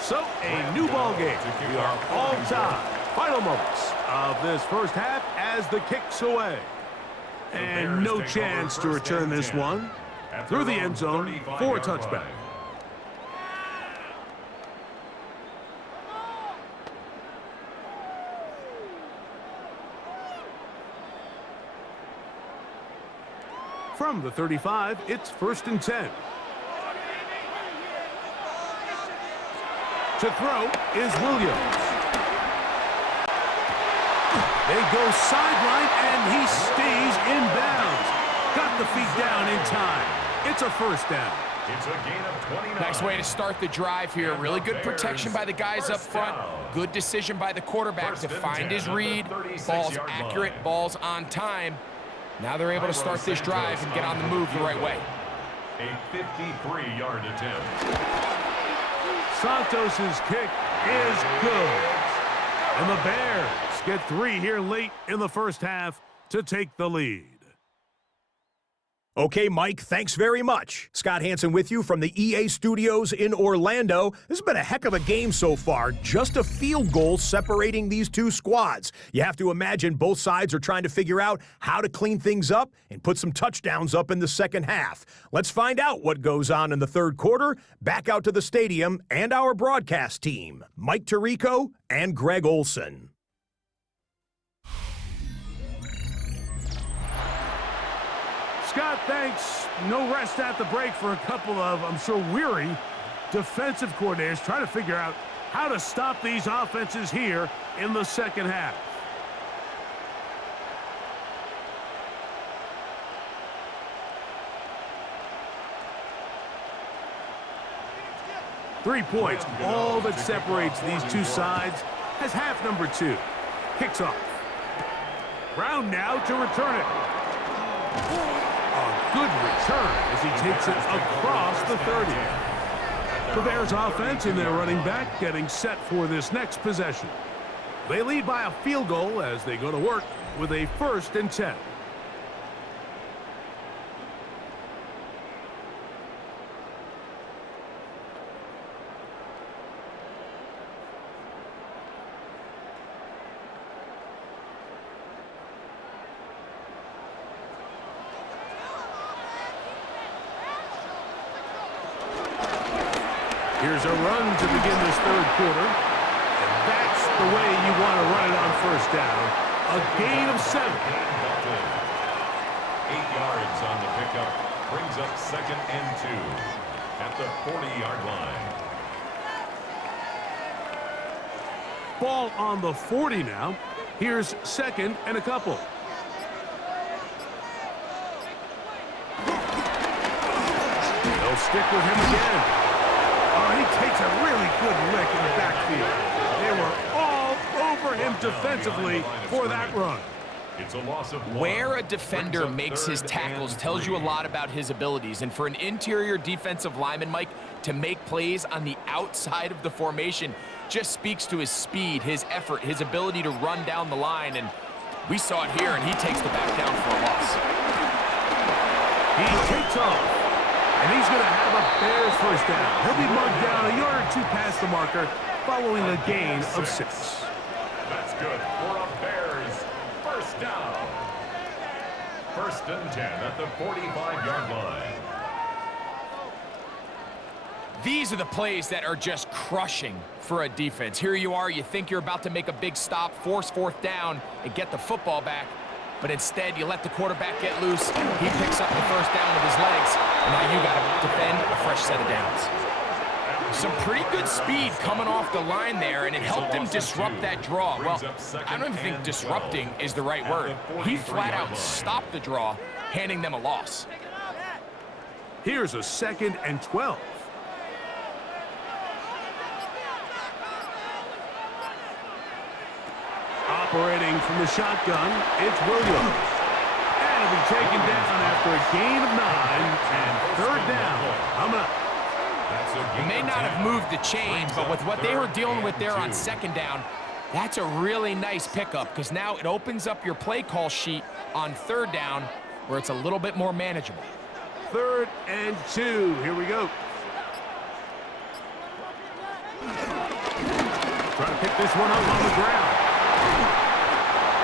So, a new ball game. We are all tied. Final moments of this first half as the kick's away. And no chance to return this one through the end zone for a touchback. From the 35, it's 1st and 10. To throw is Williams. They go sideline, and he stays in bounds. Got the feet down in time. It's a first down. It's a gain of 29. Nice way to start the drive here. Really good protection by the guys up front. Good decision by the quarterback to find his read. Ball's accurate, ball's on time. Now they're able to start this drive and get on the move the right way. A 53-yard attempt. Santos's kick is good. And the Bears get 3 here late in the first half to take the lead. Okay, Mike, thanks very much. Scott Hansen with you from the EA Studios in Orlando. This has been a heck of a game so far. Just a field goal separating these two squads. You have to imagine both sides are trying to figure out how to clean things up and put some touchdowns up in the second half. Let's find out what goes on in the third quarter. Back out to the stadium and our broadcast team, Mike Tirico and Greg Olson. Scott, thanks. No rest at the break for a couple of, I'm sure, weary defensive coordinators trying to figure out how to stop these offenses here in the second half. 3 points, all that separates these two sides, as half number 2 kicks off. Brown now to return it. A good return as he takes it across the 30. The Bears offense and their running back getting set for this next possession. They lead by a field goal as they go to work with a 1st and 10. Here's a run to begin this 3rd quarter. And that's the way you want to run it on 1st down. A gain of 7. 8 yards on the pickup. Brings up 2nd and 2 at the 40-yard line. Ball on the 40 now. Here's 2nd and a couple. They'll stick with him again. Oh, he takes a really good lick in the backfield. They were all over him defensively for that run. It's a loss of 1. Where a defender makes his tackles tells you a lot about his abilities. And for an interior defensive lineman, Mike, to make plays on the outside of the formation just speaks to his speed, his effort, his ability to run down the line. And we saw it here, and he takes the back down for a loss. He takes off. And he's going to have a Bears 1st down. He'll be mugged down a yard or 2 past the marker following a gain of 6. That's good for a Bears 1st down. 1st and 10 at the 45-yard line. These are the plays that are just crushing for a defense. Here you are, you think you're about to make a big stop, force 4th down, and get the football back. But instead, you let the quarterback get loose. He picks up the 1st down with his legs. And now you got to defend a fresh set of downs. Some pretty good speed coming off the line there, and it helped him disrupt that draw. Well, I don't even think disrupting is the right word. He flat out stopped the draw, handing them a loss. Here's a 2nd and 12. Operating from the shotgun, it's Williams. And he'll be taken down after a gain of 9 and 3rd down. Coming up. He may not have moved the chains, but with what they were dealing with there on 2nd down, that's a really nice pickup because now it opens up your play call sheet on 3rd down where it's a little bit more manageable. 3rd and 2. Here we go. Trying to pick this one up on the ground.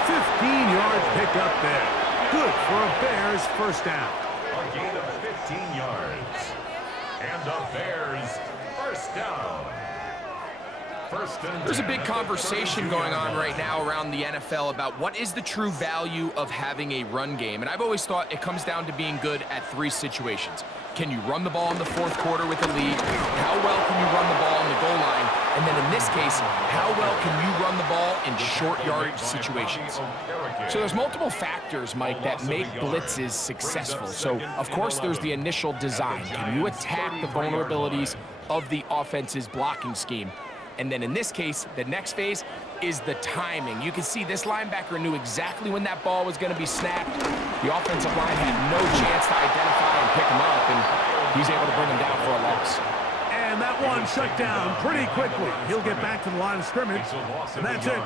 15-yard pickup there. Good for a Bears 1st down. A gain of 15 yards. And a Bears 1st down. There's a big conversation going on right now around the NFL about what is the true value of having a run game. And I've always thought it comes down to being good at 3 situations. Can you run the ball in the 4th quarter with a lead? How well can you run the ball on the goal line? And then in this case, how well can you run the ball in short yardage situations? So there's multiple factors, Mike, that make blitzes successful. So, of course, there's the initial design. Can you attack the vulnerabilities of the offense's blocking scheme? And then in this case, the next phase is the timing. You can see this linebacker knew exactly when that ball was going to be snapped. The offensive line had no chance to identify and pick him up, and he's able to bring him down for a loss. And that one shut down pretty quickly. He'll get back to the line of scrimmage, and that's it.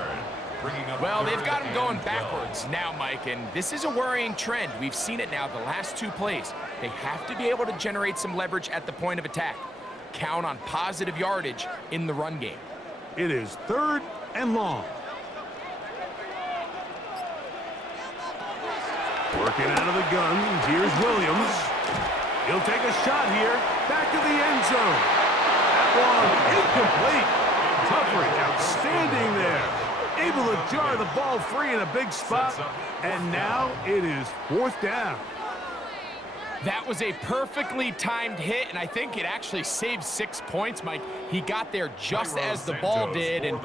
Well, they've got him going backwards now, Mike, and this is a worrying trend. We've seen it now the last 2 plays. They have to be able to generate some leverage at the point of attack. Count on positive yardage in the run game. It is 3rd and long. Working out of the gun, here's Williams. He'll take a shot here, back of the end zone. That one incomplete. Coverage outstanding there. Able to jar the ball free in a big spot, and now it is 4th down. That was a perfectly timed hit, and I think it actually saved 6 points, Mike. He got there just as the ball did, and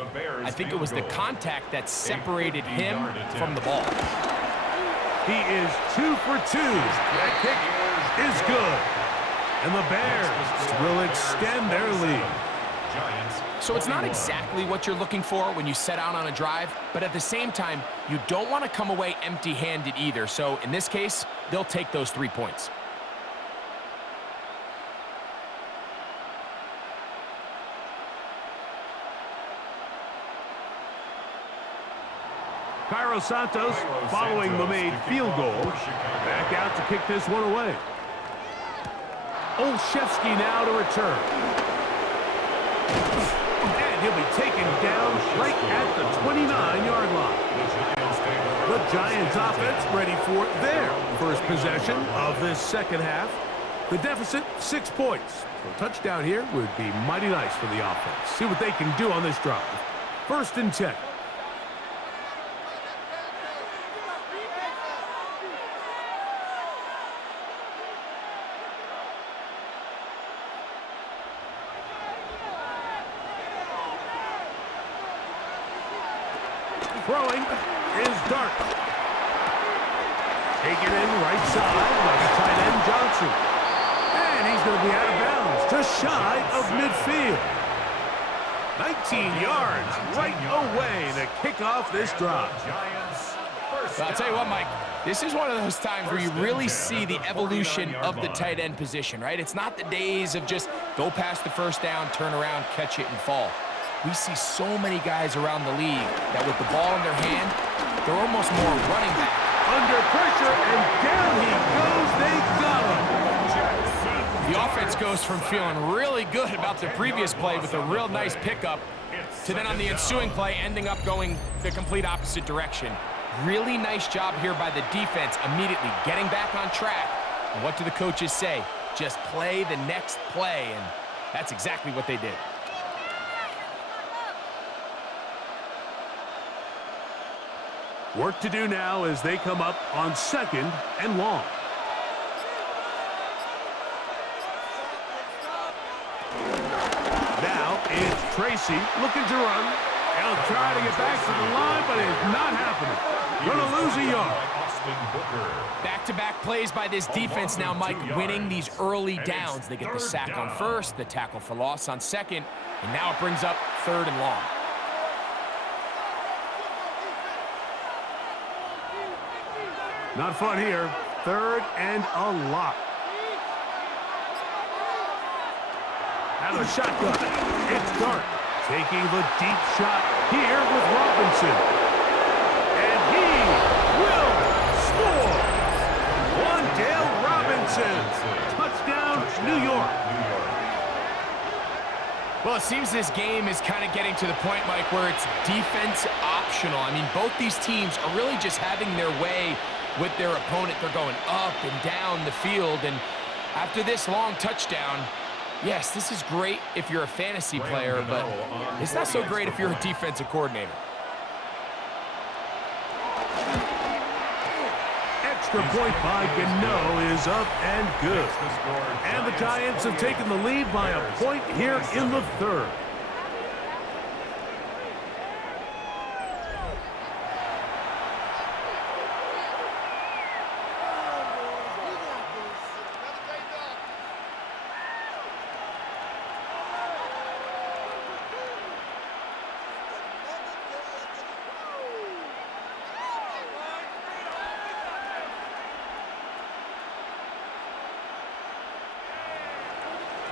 I think it was the contact that separated him from the ball. He is 2 for 2. That kick is good. And the Bears will extend their lead. So it's not exactly what you're looking for when you set out on a drive, but at the same time, you don't want to come away empty-handed either. So in this case, they'll take those 3 points. Cairo Santos, following the made field goal, back out to kick this one away. Olszewski now to return. And he'll be taken down right at the 29-yard line. The Giants offense ready for their first possession of this second half. The deficit, 6 points. A touchdown here would be mighty nice for the offense. See what they can do on this drive. 1st and 10. Throwing is Dart. Taken in right side by the tight end Johnson. And he's going to be out of bounds, just shy of midfield. 19 yards right away to kick off this drive. Well, I'll tell you what, Mike, this is one of those times where you really see the evolution of the tight end position, right? It's not the days of just go past the first down, turn around, catch it, and fall. We see so many guys around the league that with the ball in their hand, they're almost more running back. Under pressure, and down he goes. They got him. The offense goes from feeling really good about the previous play with a real nice pickup to then on the ensuing play ending up going the complete opposite direction. Really nice job here by the defense immediately getting back on track. And what do the coaches say? Just play the next play, and that's exactly what they did. Work to do now as they come up on 2nd and long. Now it's Tracy looking to run. He'll try to get back to the line, but it's not happening. Gonna lose a yard. Back-to-back plays by this defense now, Mike, winning these early downs. They get the sack on 1st, the tackle for loss on 2nd, and now it brings up 3rd and long. Not fun here. 3rd and a lot. Out of the shotgun. It's Dart taking the deep shot here with Robinson. And he will score. Wandale Robinson. Touchdown, New York. Well, it seems this game is kind of getting to the point, Mike, where it's defense optional. I mean, both these teams are really just having their way with their opponent. They're going up and down the field, and after this long touchdown, yes, this is great if you're a fantasy player, but it's not so great if you're a defensive coordinator. Extra point by Gano is up and good. And the Giants have taken the lead by a point here in the 3rd.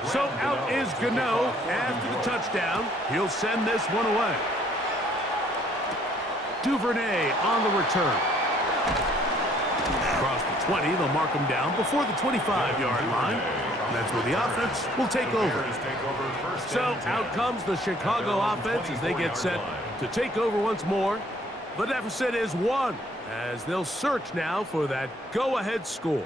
So out is Gano after the touchdown. He'll send this one away. Duvernay on the return. Across the 20, they'll mark him down before the 25-yard line. That's where the offense will take over. So out comes the Chicago offense as they get set to take over once more. The deficit is 1 as they'll search now for that go-ahead score.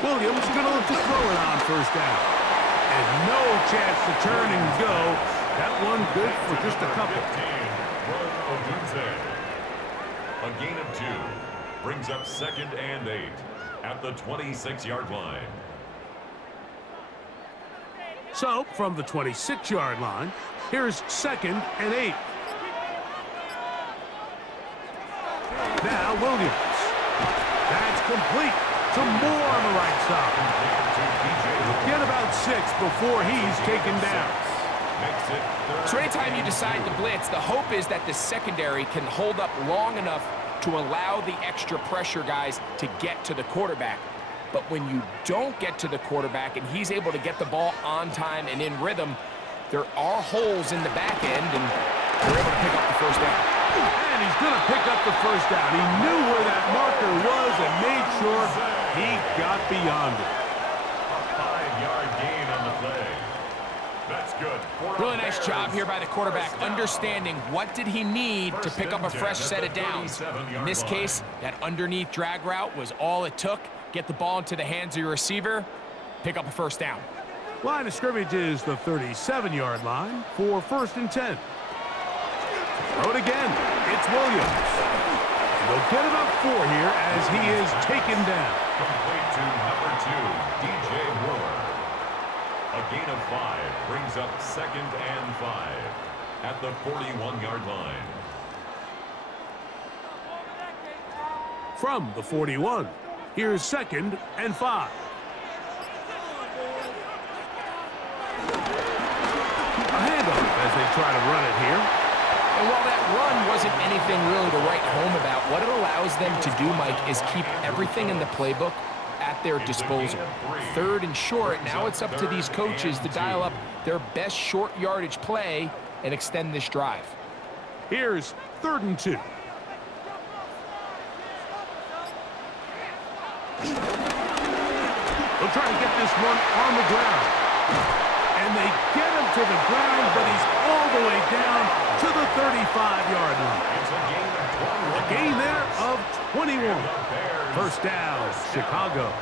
Williams going to look to throw it on 1st down. And no chance to turn and go. That one good for just a couple. A gain of 2 brings up 2nd and 8 at the 26-yard line. So, from the 26-yard line, here's 2nd and 8. Now Williams. That's complete to Moore on the right side. Get about 6 before he's taken down. So anytime you decide to blitz, the hope is that the secondary can hold up long enough to allow the extra pressure guys to get to the quarterback. But when you don't get to the quarterback and he's able to get the ball on time and in rhythm, there are holes in the back end, and they're able to pick up the first down. And he's going to pick up the first down. He knew where that marker was and made sure he got beyond it. A 5-yard gain on the play. That's good. Really nice job here by the quarterback, understanding what did he need to pick up a fresh set of downs. In this case, that underneath drag route was all it took. Get the ball into the hands of your receiver, pick up a first down. Line of scrimmage is the 37-yard line for 1st and 10. Throw it again. It's Williams. They'll get about 4 here as he is taken down. Complete to number 2, DJ Moore. A gain of 5 brings up 2nd and 5 at the 41-yard line. From the 41, here's 2nd and 5. A handoff as they try to run it here. And while that run wasn't anything really to write home about, what it allows them to do, Mike, is keep everything in the playbook at their disposal. 3rd and short, now it's up to these coaches to dial up their best short yardage play and extend this drive. Here's 3rd and 2. They'll try to get this one on the ground. And they get him to the ground, but he's all the way down to the 35-yard line. A gain there of 21. First down, Chicago.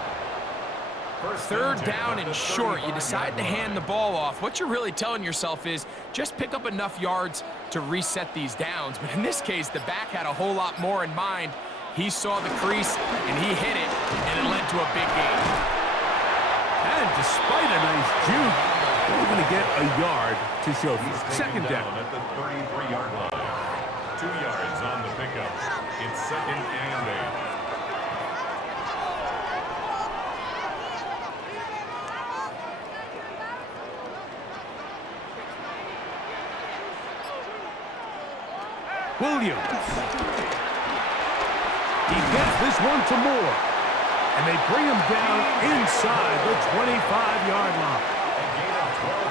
3rd down and short. You decide to hand the ball off. What you're really telling yourself is just pick up enough yards to reset these downs. But in this case, the back had a whole lot more in mind. He saw the crease, and he hit it, and it led to a big gain. And despite a nice juke, they're going to get a yard to show for 2nd down. At the 33-yard line. 2 yards on the pickup. It's 2nd and 8. Williams. He gets this one to Moore. And they bring him down inside the 25-yard line.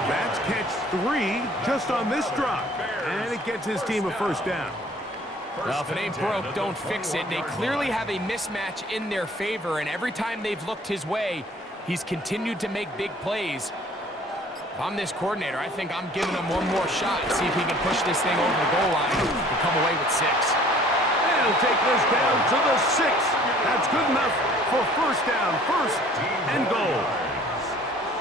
That's catch 3 just on this drive. And it gets his team a first down. Well, if it ain't broke, don't fix it. They clearly have a mismatch in their favor, and every time they've looked his way, he's continued to make big plays. If I'm this coordinator, I think I'm giving him one more shot and see if he can push this thing over the goal line and come away with 6. And he'll take this down to the 6. That's good enough for first down, 1st and goal.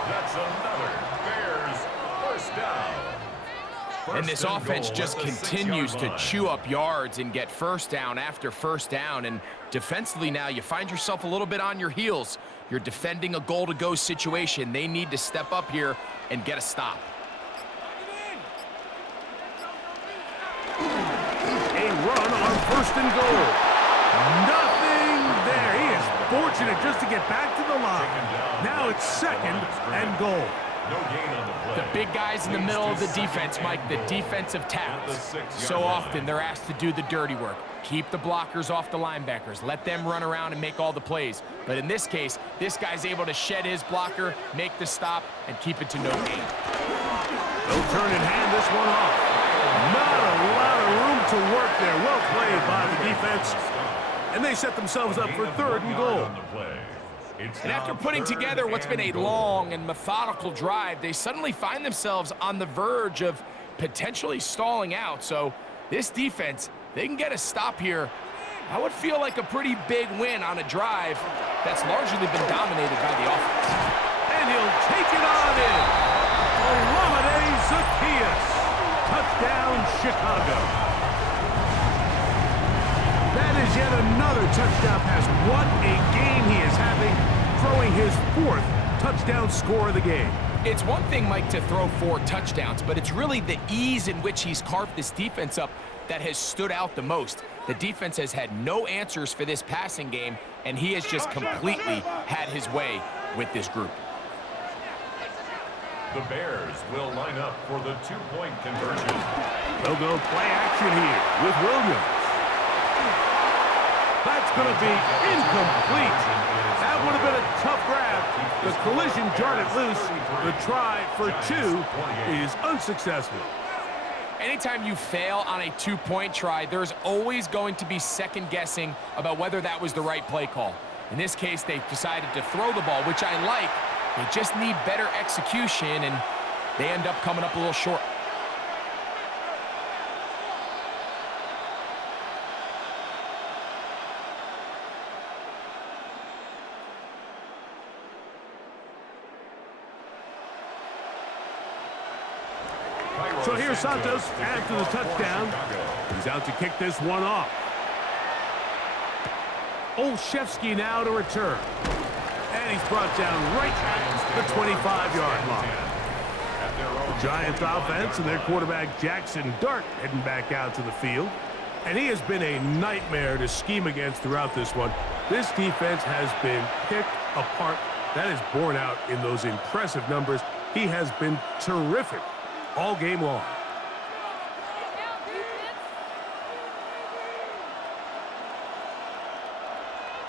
That's another Bears first down. And this offense just continues to chew up yards and get first down after first down. And defensively now, you find yourself a little bit on your heels. You're defending a goal-to-go situation. They need to step up here and get a stop. A run on 1st and goal. Nothing there. He is fortunate just to get back to the line. Now it's 2nd and goal. No gain on the play. The big guys in the middle of the defense, Mike, the defensive tackles. So often they're asked to do the dirty work. Keep the blockers off the linebackers. Let them run around and make all the plays. But in this case, this guy's able to shed his blocker, make the stop, and keep it to no gain. They'll turn and hand this one off. Not a lot of room to work there. Well played by the defense. And they set themselves up for 3rd and goal. And after putting together what's been a long and methodical drive, they suddenly find themselves on the verge of potentially stalling out. So this defense, they can get a stop here. I would feel like a pretty big win on a drive that's largely been dominated by the offense. And he'll take it on in. All-Madden Zacchaeus. Touchdown, Chicago. That is yet another touchdown pass. What a game he is having, throwing his 4th touchdown score of the game. It's one thing, Mike, to throw 4 touchdowns, but it's really the ease in which he's carved this defense up that has stood out the most. The defense has had no answers for this passing game, and he has just completely had his way with this group. The Bears will line up for the 2-point conversion. They'll go play action here with Williams. That's going to be incomplete. That would have been a tough grab. The collision jarred it loose. The try for 2 is unsuccessful. Anytime you fail on a 2-point try, there's always going to be second guessing about whether that was the right play call. In this case, they decided to throw the ball, which I like. They just need better execution, and they end up coming up a little short. So here's Santos after the touchdown. He's out to kick this one off. Olszewski now to return. And he's brought down right at the 25-yard line. The Giants offense and their quarterback Jackson Dart heading back out to the field. And he has been a nightmare to scheme against throughout this one. This defense has been picked apart. That is borne out in those impressive numbers. He has been terrific all game long.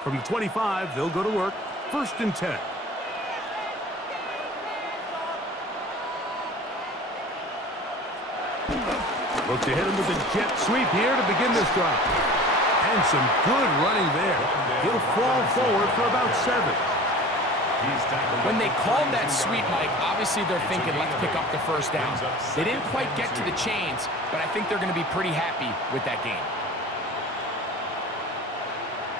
From the 25, they'll go to work. 1st and 10. Look to hit him with a jet sweep here to begin this drive. And some good running there. He'll fall forward for about 7. When they called that sweep, Mike, obviously they're thinking, let's pick up the 1st down. They didn't quite get to the chains, but I think they're going to be pretty happy with that game.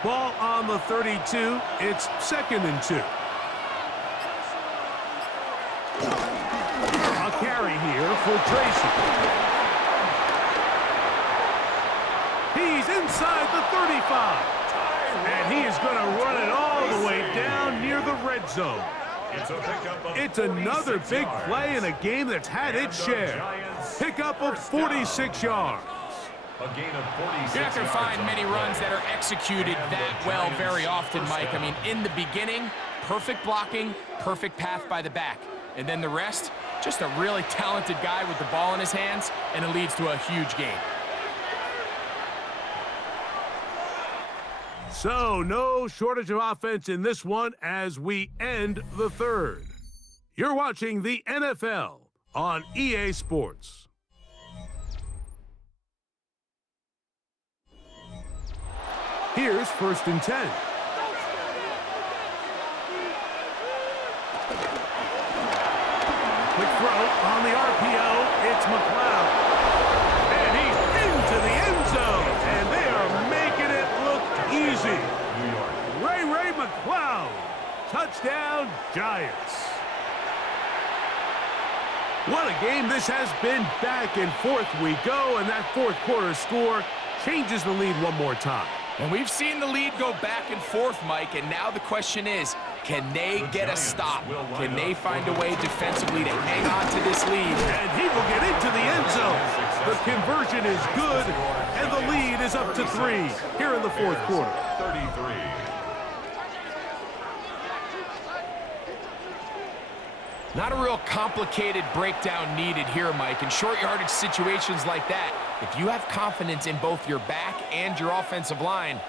Ball on the 32. It's 2nd and 2. A carry here for Tracy. He's inside the 35. And he is going to run it all the way down near the red zone. It's another big play in a game that's had its share. Pickup of 46 yards. A gain of 46 You're not going to find many runs that are executed that well very often, Mike. I mean, in the beginning, perfect blocking, perfect path by the back. And then the rest, just a really talented guy with the ball in his hands, and it leads to a huge gain. So, no shortage of offense in this one as we end the 3rd. You're watching the NFL on EA Sports. Here's 1st and 10. Quick throw on the RPO. It's McLeod. And he's into the end zone. And they are making it look easy. Ray McLeod. Touchdown, Giants. What a game this has been. Back and forth we go. And that 4th quarter score changes the lead one more time. And we've seen the lead go back and forth, Mike, and now the question is, can they get a stop? Can they find a way defensively to hang on to this lead? And he will get into the end zone. The conversion is good, and the lead is up to 3 here in the 4th quarter. 33. Not a real complicated breakdown needed here, Mike. In short yardage situations like that, if you have confidence in both your back and your offensive line,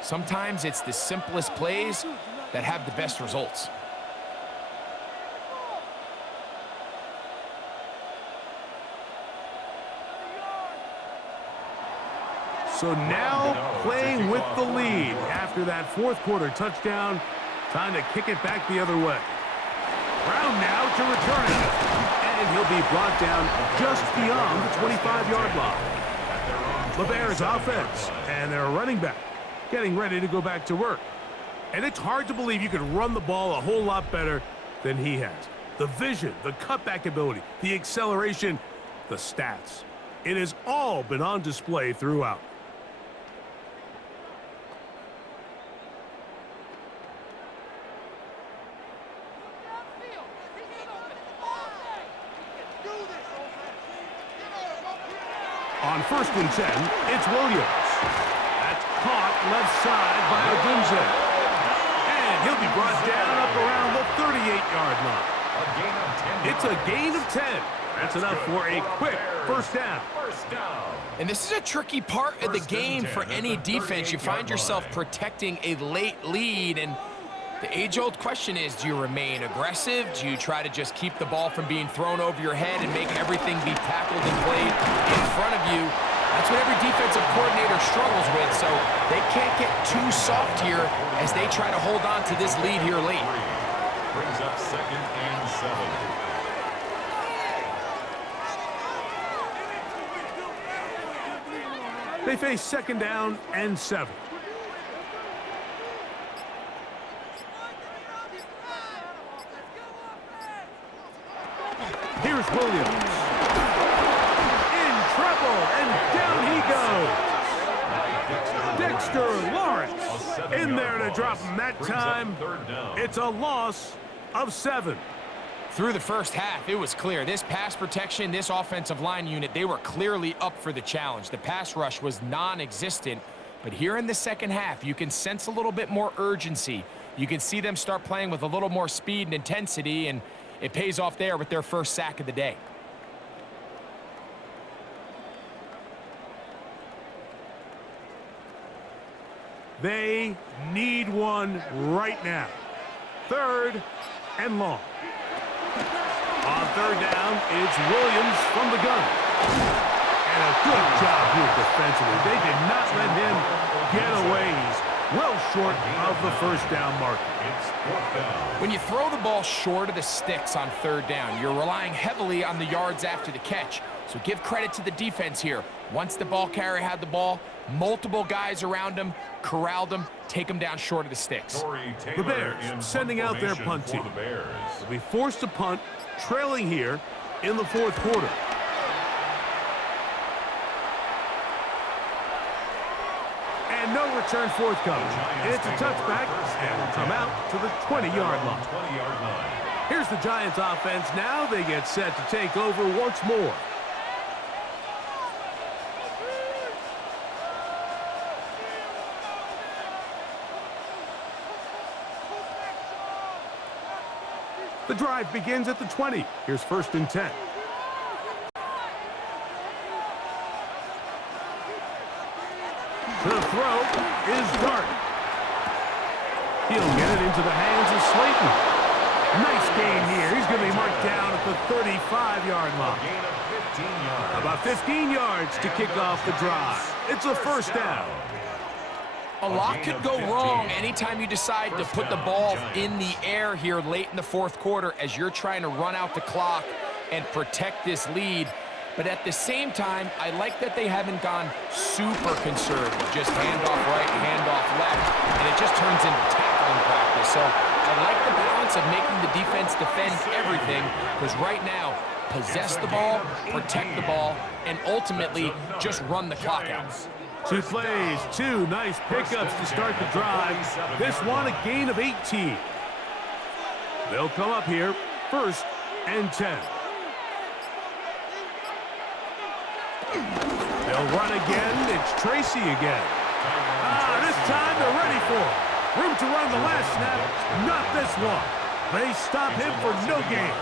sometimes it's the simplest plays that have the best results. So now playing with the lead after that 4th quarter touchdown, trying to kick it back the other way. Brown now to return it. And he'll be brought down just beyond the 25-yard line. The Bears offense and their running back getting ready to go back to work. And it's hard to believe you could run the ball a whole lot better than he has. The vision, the cutback ability, the acceleration, the stats. It has all been on display throughout. On 1st and 10, it's Williams. That's caught left side by Odunze. And he'll be brought down up around the 38-yard line. It's a gain of 10. That's enough for a quick first down. And this is a tricky part of the game for any defense. You find yourself protecting a late lead, and the age-old question is, do you remain aggressive? Do you try to just keep the ball from being thrown over your head and make everything be tackled and played in front of you? That's what every defensive coordinator struggles with, so they can't get too soft here as they try to hold on to this lead here late. Brings up 2nd and 7. They face 2nd down and 7. Here's Williams. In trouble, and down he goes. Dexter Lawrence in there to drop him that time. It's a loss of 7. Through the first half, it was clear. This pass protection, this offensive line unit, they were clearly up for the challenge. The pass rush was non-existent, but here in the second half, you can sense a little bit more urgency. You can see them start playing with a little more speed and intensity, and it pays off there with their first sack of the day. They need one right now. 3rd and long. On 3rd down, it's Williams from the gun. And a good job here defensively. They did not let him get away. He's well short of the first down marker. It's 4th down. When you throw the ball short of the sticks on 3rd down, you're relying heavily on the yards after the catch. So give credit to the defense here. Once the ball carrier had the ball, multiple guys around him, corralled him, take him down short of the sticks. The Bears sending out their punt team. They'll be forced to punt, trailing here in the 4th quarter. And no return forthcoming. It's a touchback, and will come out to the 20-yard line. Here's the Giants offense now. They get set to take over once more. The drive begins at the 20. Here's 1st and 10. The throw is Dart. He'll get it into the hands of Slayton. Nice gain here. He's going to be marked down at the 35-yard line. About 15 yards to kick off the drive. It's a first down. A lot could go wrong anytime you decide to put the ball in the air here late in the 4th quarter as you're trying to run out the clock and protect this lead. But at the same time, I like that they haven't gone super conservative. Just handoff right, handoff left, and it just turns into tackling practice. So I like the balance of making the defense defend everything, because right now, possess the ball, protect the ball, and ultimately just run the clock out. 2 plays, 2 nice pickups to start the drive. This one a gain of 18. They'll come up here, 1st and 10. They'll run again. It's Tracy again. This time they're ready for it. Room to run the last snap. Not this one. They stop him for no gain.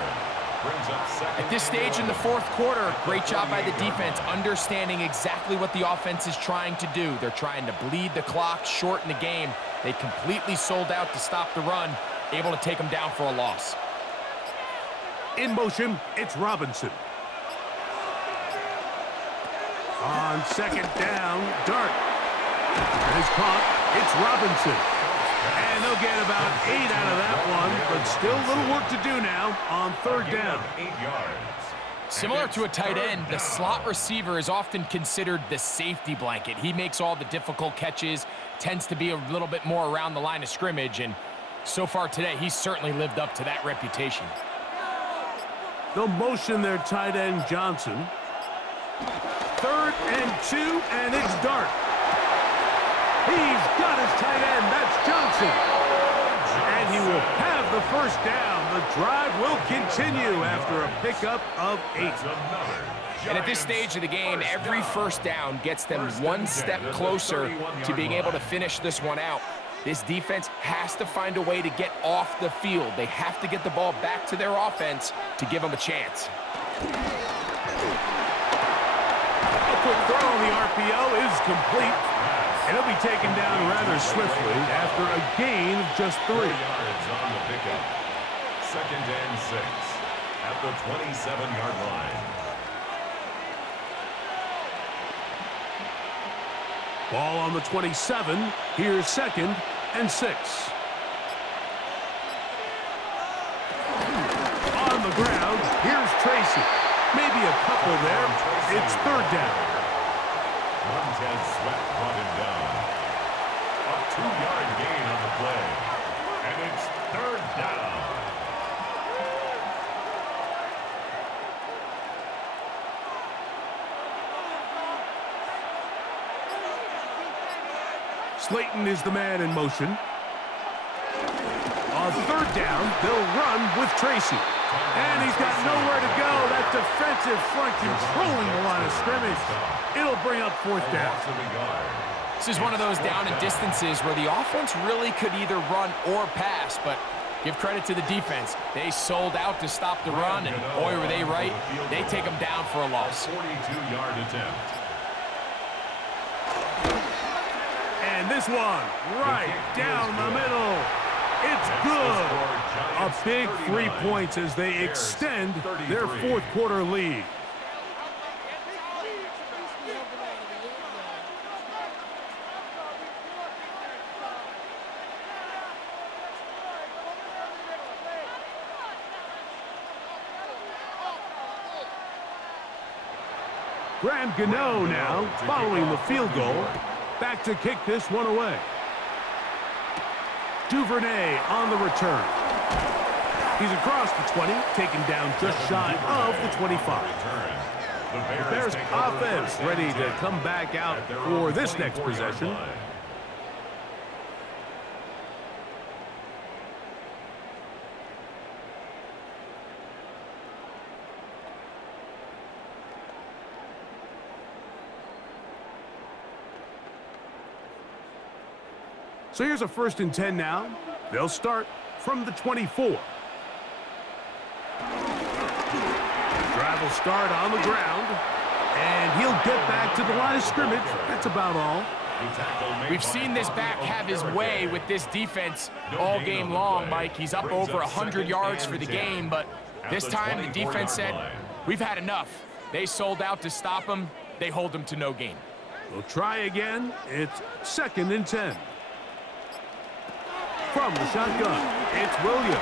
At this stage in the 4th quarter, great job by the defense, understanding exactly what the offense is trying to do. They're trying to bleed the clock, shorten the game. They completely sold out to stop the run, able to take them down for a loss. In motion, it's Robinson. On 2nd down, Dart. And it's caught. It's Robinson. And they'll get about 8 out of that one, but still a little work to do now on 3rd down. 8 yards. Similar to a tight end, the slot receiver is often considered the safety blanket. He makes all the difficult catches, tends to be a little bit more around the line of scrimmage, and so far today, he's certainly lived up to that reputation. They'll motion their tight end, Johnson. 3rd and 2, and it's Dart. He's got his tight end. That's Johnson. And he will have the first down. The drive will continue after a pickup of 8. And at this stage of the game, every first down gets them one step closer to being able to finish this one out. This defense has to find a way to get off the field. They have to get the ball back to their offense to give them a chance. A quick throw on the RPO is complete. And he'll be taken down rather swiftly after a gain of just 3. 3 yards on the pickup. 2nd and 6 at the 27-yard line. Ball on the 27. Here's 2nd and 6. On the ground, here's Tracy. Maybe a couple there. It's 3rd down. Montez Sweat brought him down. A 2-yard gain on the play. And it's 3rd down. Slayton is the man in motion. On 3rd down, they'll run with Tracy. And he's got nowhere to go. That defensive front controlling the line of scrimmage. It'll bring up 4th down. This is one of those down and distances where the offense really could either run or pass, but give credit to the defense. They sold out to stop the run, and boy, were they right. They take them down for a loss. 42-yard attempt. And this one, right down the middle. It's good. A big 3 points as they extend their 4th quarter lead. Graham Gano now, following the field goal, back to kick this one away. Duvernay on the return. He's across the 20, taken down just shy of the 25. The Bears offense ready to come back out for this next possession. So here's a 1st and 10 now. They'll start from the 24. Drive will start on the ground, and he'll get back to the line of scrimmage. That's about all. We've seen this back have his way with this defense all game long, Mike. He's up over 100 yards for the game, but this time the defense said, we've had enough. They sold out to stop him. They hold him to no gain. We'll try again. It's 2nd and 10. From the shotgun, it's Williams.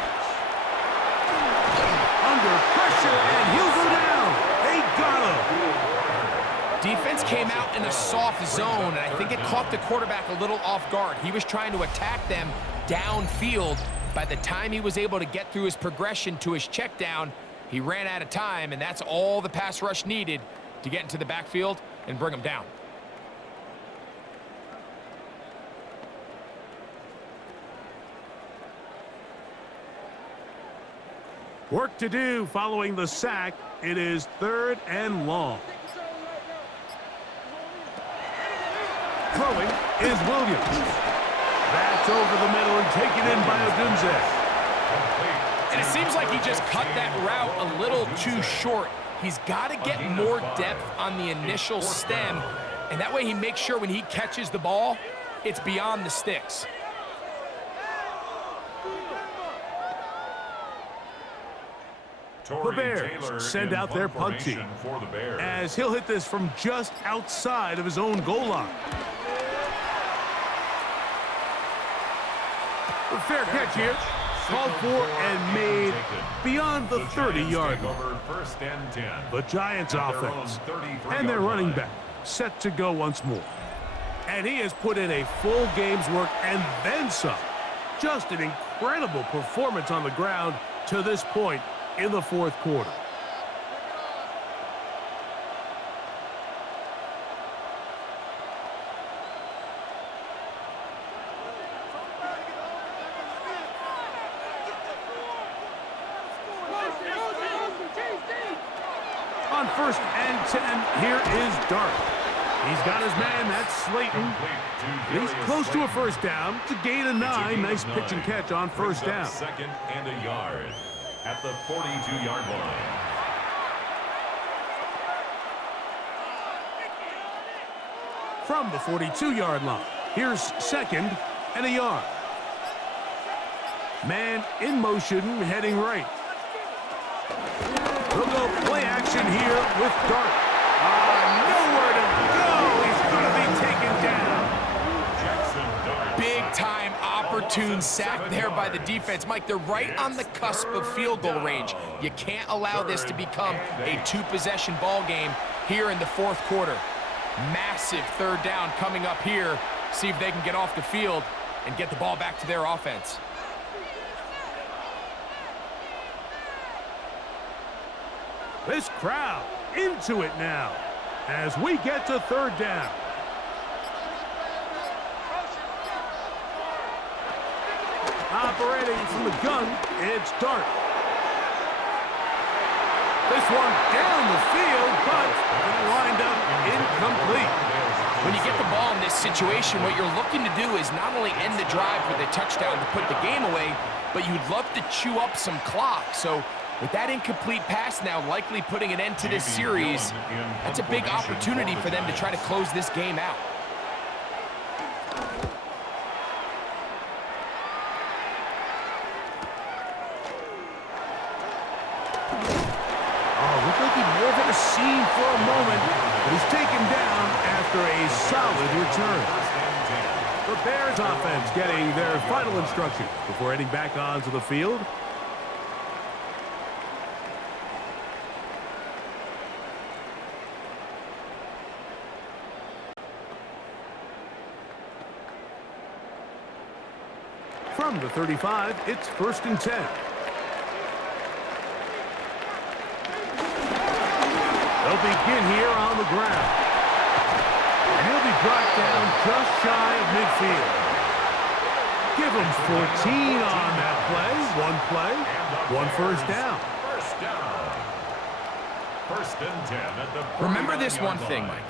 Under pressure, and he'll go down. They got him. Defense came out in a soft zone, and I think it caught the quarterback a little off guard. He was trying to attack them downfield. By the time he was able to get through his progression to his check down, he ran out of time, and that's all the pass rush needed to get into the backfield and bring him down. Work to do following the sack. It is 3rd and long. Throwing is Williams. That's over the middle and taken in by Odunze. And it seems like he just cut that route a little too short. He's got to get more depth on the initial stem, and that way he makes sure when he catches the ball, it's beyond the sticks. The Bears send out their punt team as he'll hit this from just outside of his own goal line. A fair catch here, called for and made beyond the 30-yard line. The Giants offense and their running back set to go once more. And he has put in a full game's work and then some. Just an incredible performance on the ground to this point in the 4th quarter. 10, here is Dart. He's got his man, that's Slayton. He's close to a first down. It's a gain of 9. Nice pitch and catch on first down. Second and a yard at the 42-yard line. From the 42-yard line, here's second and a yard. Man in motion, heading right. We'll go play action here with Dart. Nowhere to go. He's going to be taken down. Big time opportune sack there by the defense. Mike, they're right on the cusp of field goal range. You can't allow this to become a 2-possession ball game here in the fourth quarter. Massive third down coming up here. See if they can get off the field and get the ball back to their offense. This crowd into it now as we get to third down. Operating from the gun, it's Dart. This one down the field, but lined up incomplete. When you get the ball in this situation, what you're looking to do is not only end the drive with a touchdown to put the game away, but you'd love to chew up some clock. So with that incomplete pass now likely putting an end to this series, that's a big opportunity for them to try to close this game out. Looked like he may have hit a seam for a moment, but he's taken down after a solid return. The Bears offense getting their final instruction before heading back onto the field. From the 35, it's 1st and 10. They'll begin here on the ground. And he'll be brought down just shy of midfield. Give him 14 on that play, one first down. First and 10 at the Remember this one thing, Mike.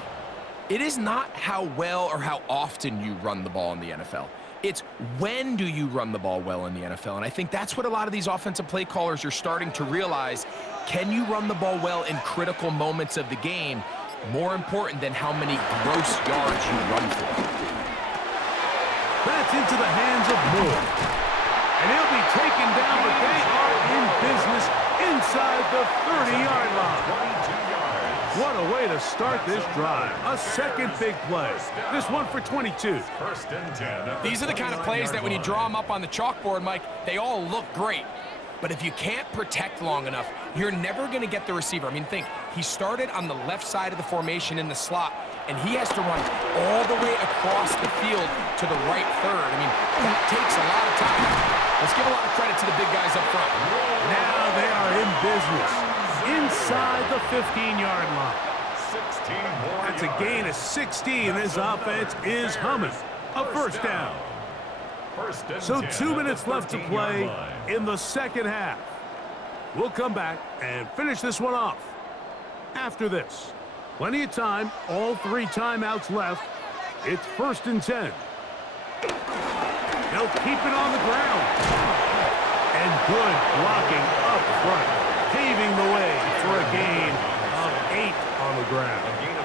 It is not how well or how often you run the ball in the NFL. It's when do you run the ball well in the NFL. And I think that's what a lot of these offensive play callers are starting to realize. Can you run the ball well in critical moments of the game? More important than how many gross yards you run for. That's into the hands of Moore. And he'll be taken down, but they are in business inside the 30-yard line. What a way to start this drive. A second big play. This one for 22. First and 10. These are the kind of plays that when you draw them up on the chalkboard, Mike, they all look great. But if you can't protect long enough, you're never going to get the receiver. I mean, think, he started on the left side of the formation in the slot, and he has to run all the way across the field to the right third. I mean, that takes a lot of time. Let's give a lot of credit to the big guys up front. Now they are in business inside the 15-yard line. 16 more That's a yards. gain of 16. This offense is humming. A first down. First and So 10 2 at minutes the left to 13-yard play line. in the second half. We'll come back and finish this one off after this. Plenty of time, all 3 timeouts left. It's 1st and 10. They'll keep it on the ground. And good blocking up front, paving the way for a gain of 8 on the ground. A gain of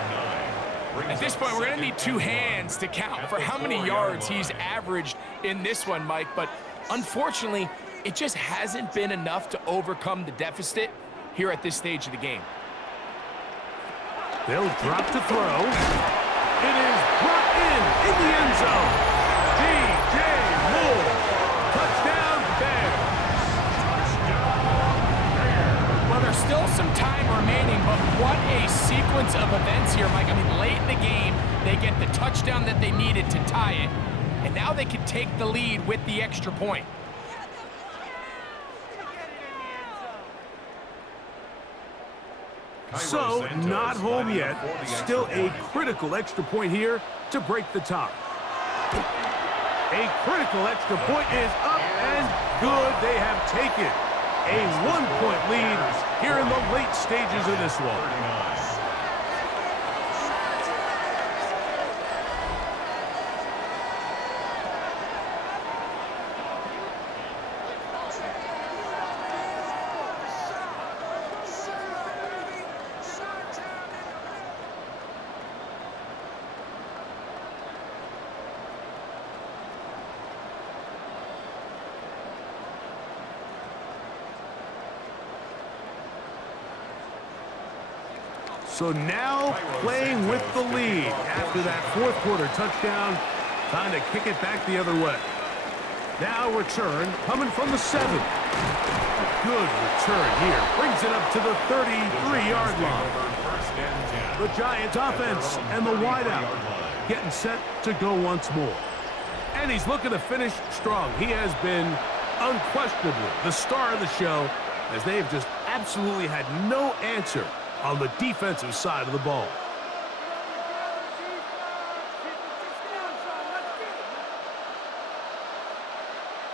9. At this point, we're going to need 2 hands to count for how many yards he's averaged in this one, Mike. But unfortunately, it just hasn't been enough to overcome the deficit here at this stage of the game. They'll drop to throw. It is brought in the end zone. DJ Moore. Touchdown, Bears. Well, there's still some time remaining, but what a sequence of events here, Mike. I mean, late in the game, they get the touchdown that they needed to tie it, and now they can take the lead with the extra point. So, not home yet. Still a critical extra point here to break the tie. A critical extra point is up and good. They have taken a 1-point lead here in the late stages of this one. So now playing with the lead after that fourth quarter touchdown, time to kick it back the other way. Now return coming from the 7. Good return here. Brings it up to the 33-yard line. The Giants offense and the wideout getting set to go once more. And he's looking to finish strong. He has been unquestionably the star of the show, as they have just absolutely had no answer on the defensive side of the ball.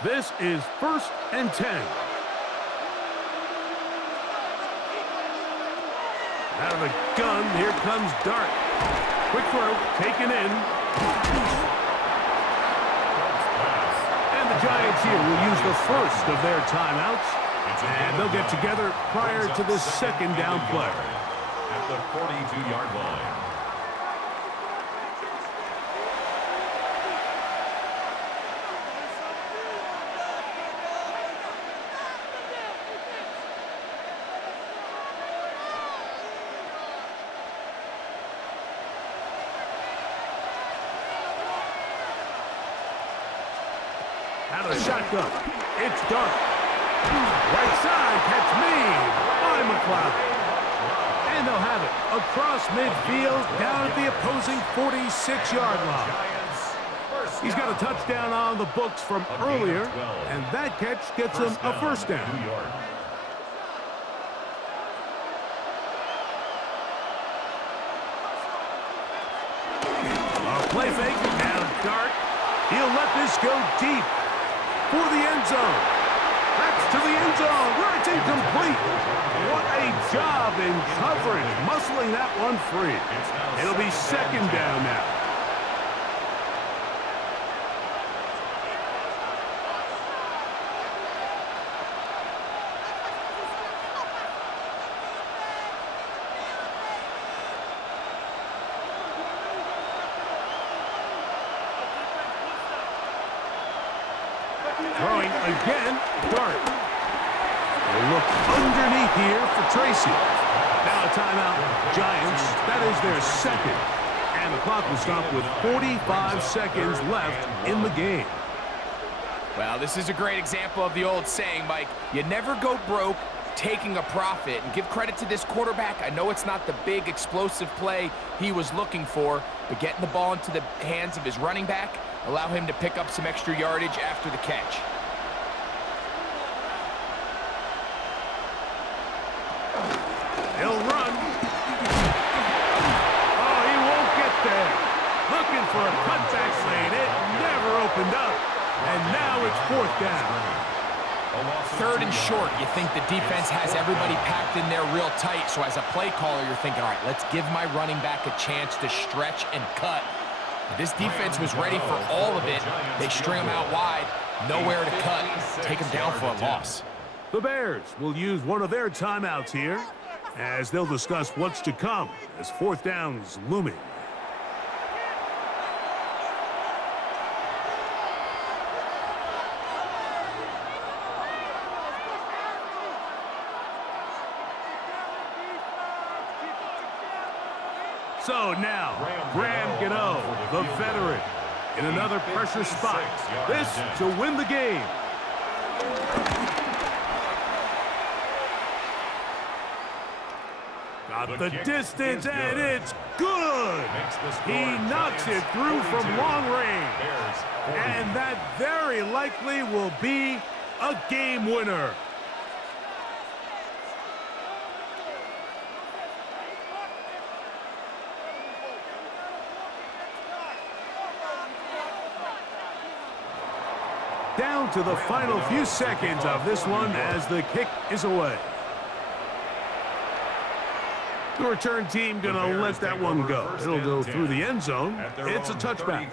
This is 1st and 10. Out of the gun, here comes Dart. Quick throw, taken in. And the Giants here will use the first of their timeouts. And they'll get together prior to this second down play. At the 42-yard line. Out of the shotgun, it's Dart. Right side, catch me by McLeod. And they'll have it across midfield down at the opposing 46-yard line. He's got a touchdown on the books from earlier, and that catch gets him a first down. A play fake, now Dart. He'll let this go deep for the end zone. That's to the end zone where it's incomplete. What a job in coverage, muscling that one free. It'll be second down now. Throwing again, Dart. They look underneath here for Tracy. Now a timeout, Giants. That is their second. And the clock will stop with 45 seconds left in the game. Well, this is a great example of the old saying, Mike. You never go broke taking a profit. And give credit to this quarterback. I know it's not the big explosive play he was looking for, but getting the ball into the hands of his running back, allow him to pick up some extra yardage after the catch. He'll run. Oh, he won't get there. Looking for a cutback lane. It never opened up. And now it's fourth down. 3rd and short. You think the defense has everybody packed in there real tight. So as a play caller, you're thinking, all right, let's give my running back a chance to stretch and cut. This defense was ready for all of it. They string them out wide, nowhere to cut, take them down for a loss. The Bears will use one of their timeouts here as they'll discuss what's to come as fourth down is looming. So now, Graham Gano, the veteran, in another pressure spot. This to win the game. Got the distance, and it's good. He knocks it through from long range. And that very likely will be a game winner. Down to the final few seconds of this one as the kick is away. The return team gonna let that one go. It'll go through the end zone. It's a touchback.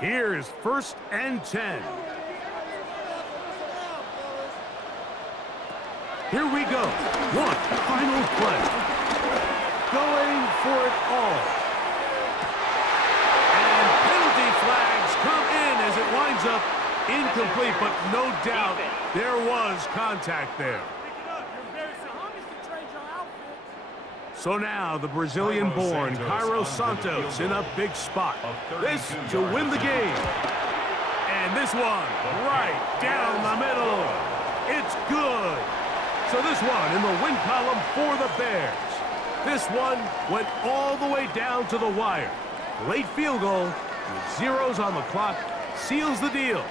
Here's 1st and 10. Here we go. One final play. Going for it all. And Incomplete, but no doubt there was contact there. So now the Brazilian-born Cairo Santos in a big spot. This to win the game. And this one right down the middle. It's good. So this one in the win column for the Bears. This one went all the way down to the wire. Late field goal with zeros on the clock seals the deal.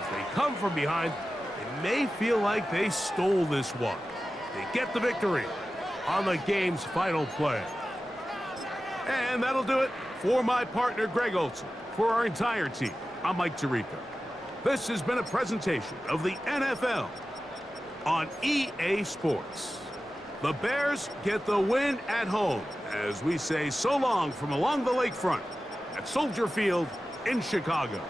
As they come from behind, it may feel like they stole this one. They get the victory on the game's final play. And that'll do it for my partner, Greg Olson. For our entire team, I'm Mike Tirico. This has been a presentation of the NFL on EA Sports. The Bears get the win at home as we say so long from along the lakefront at Soldier Field in Chicago.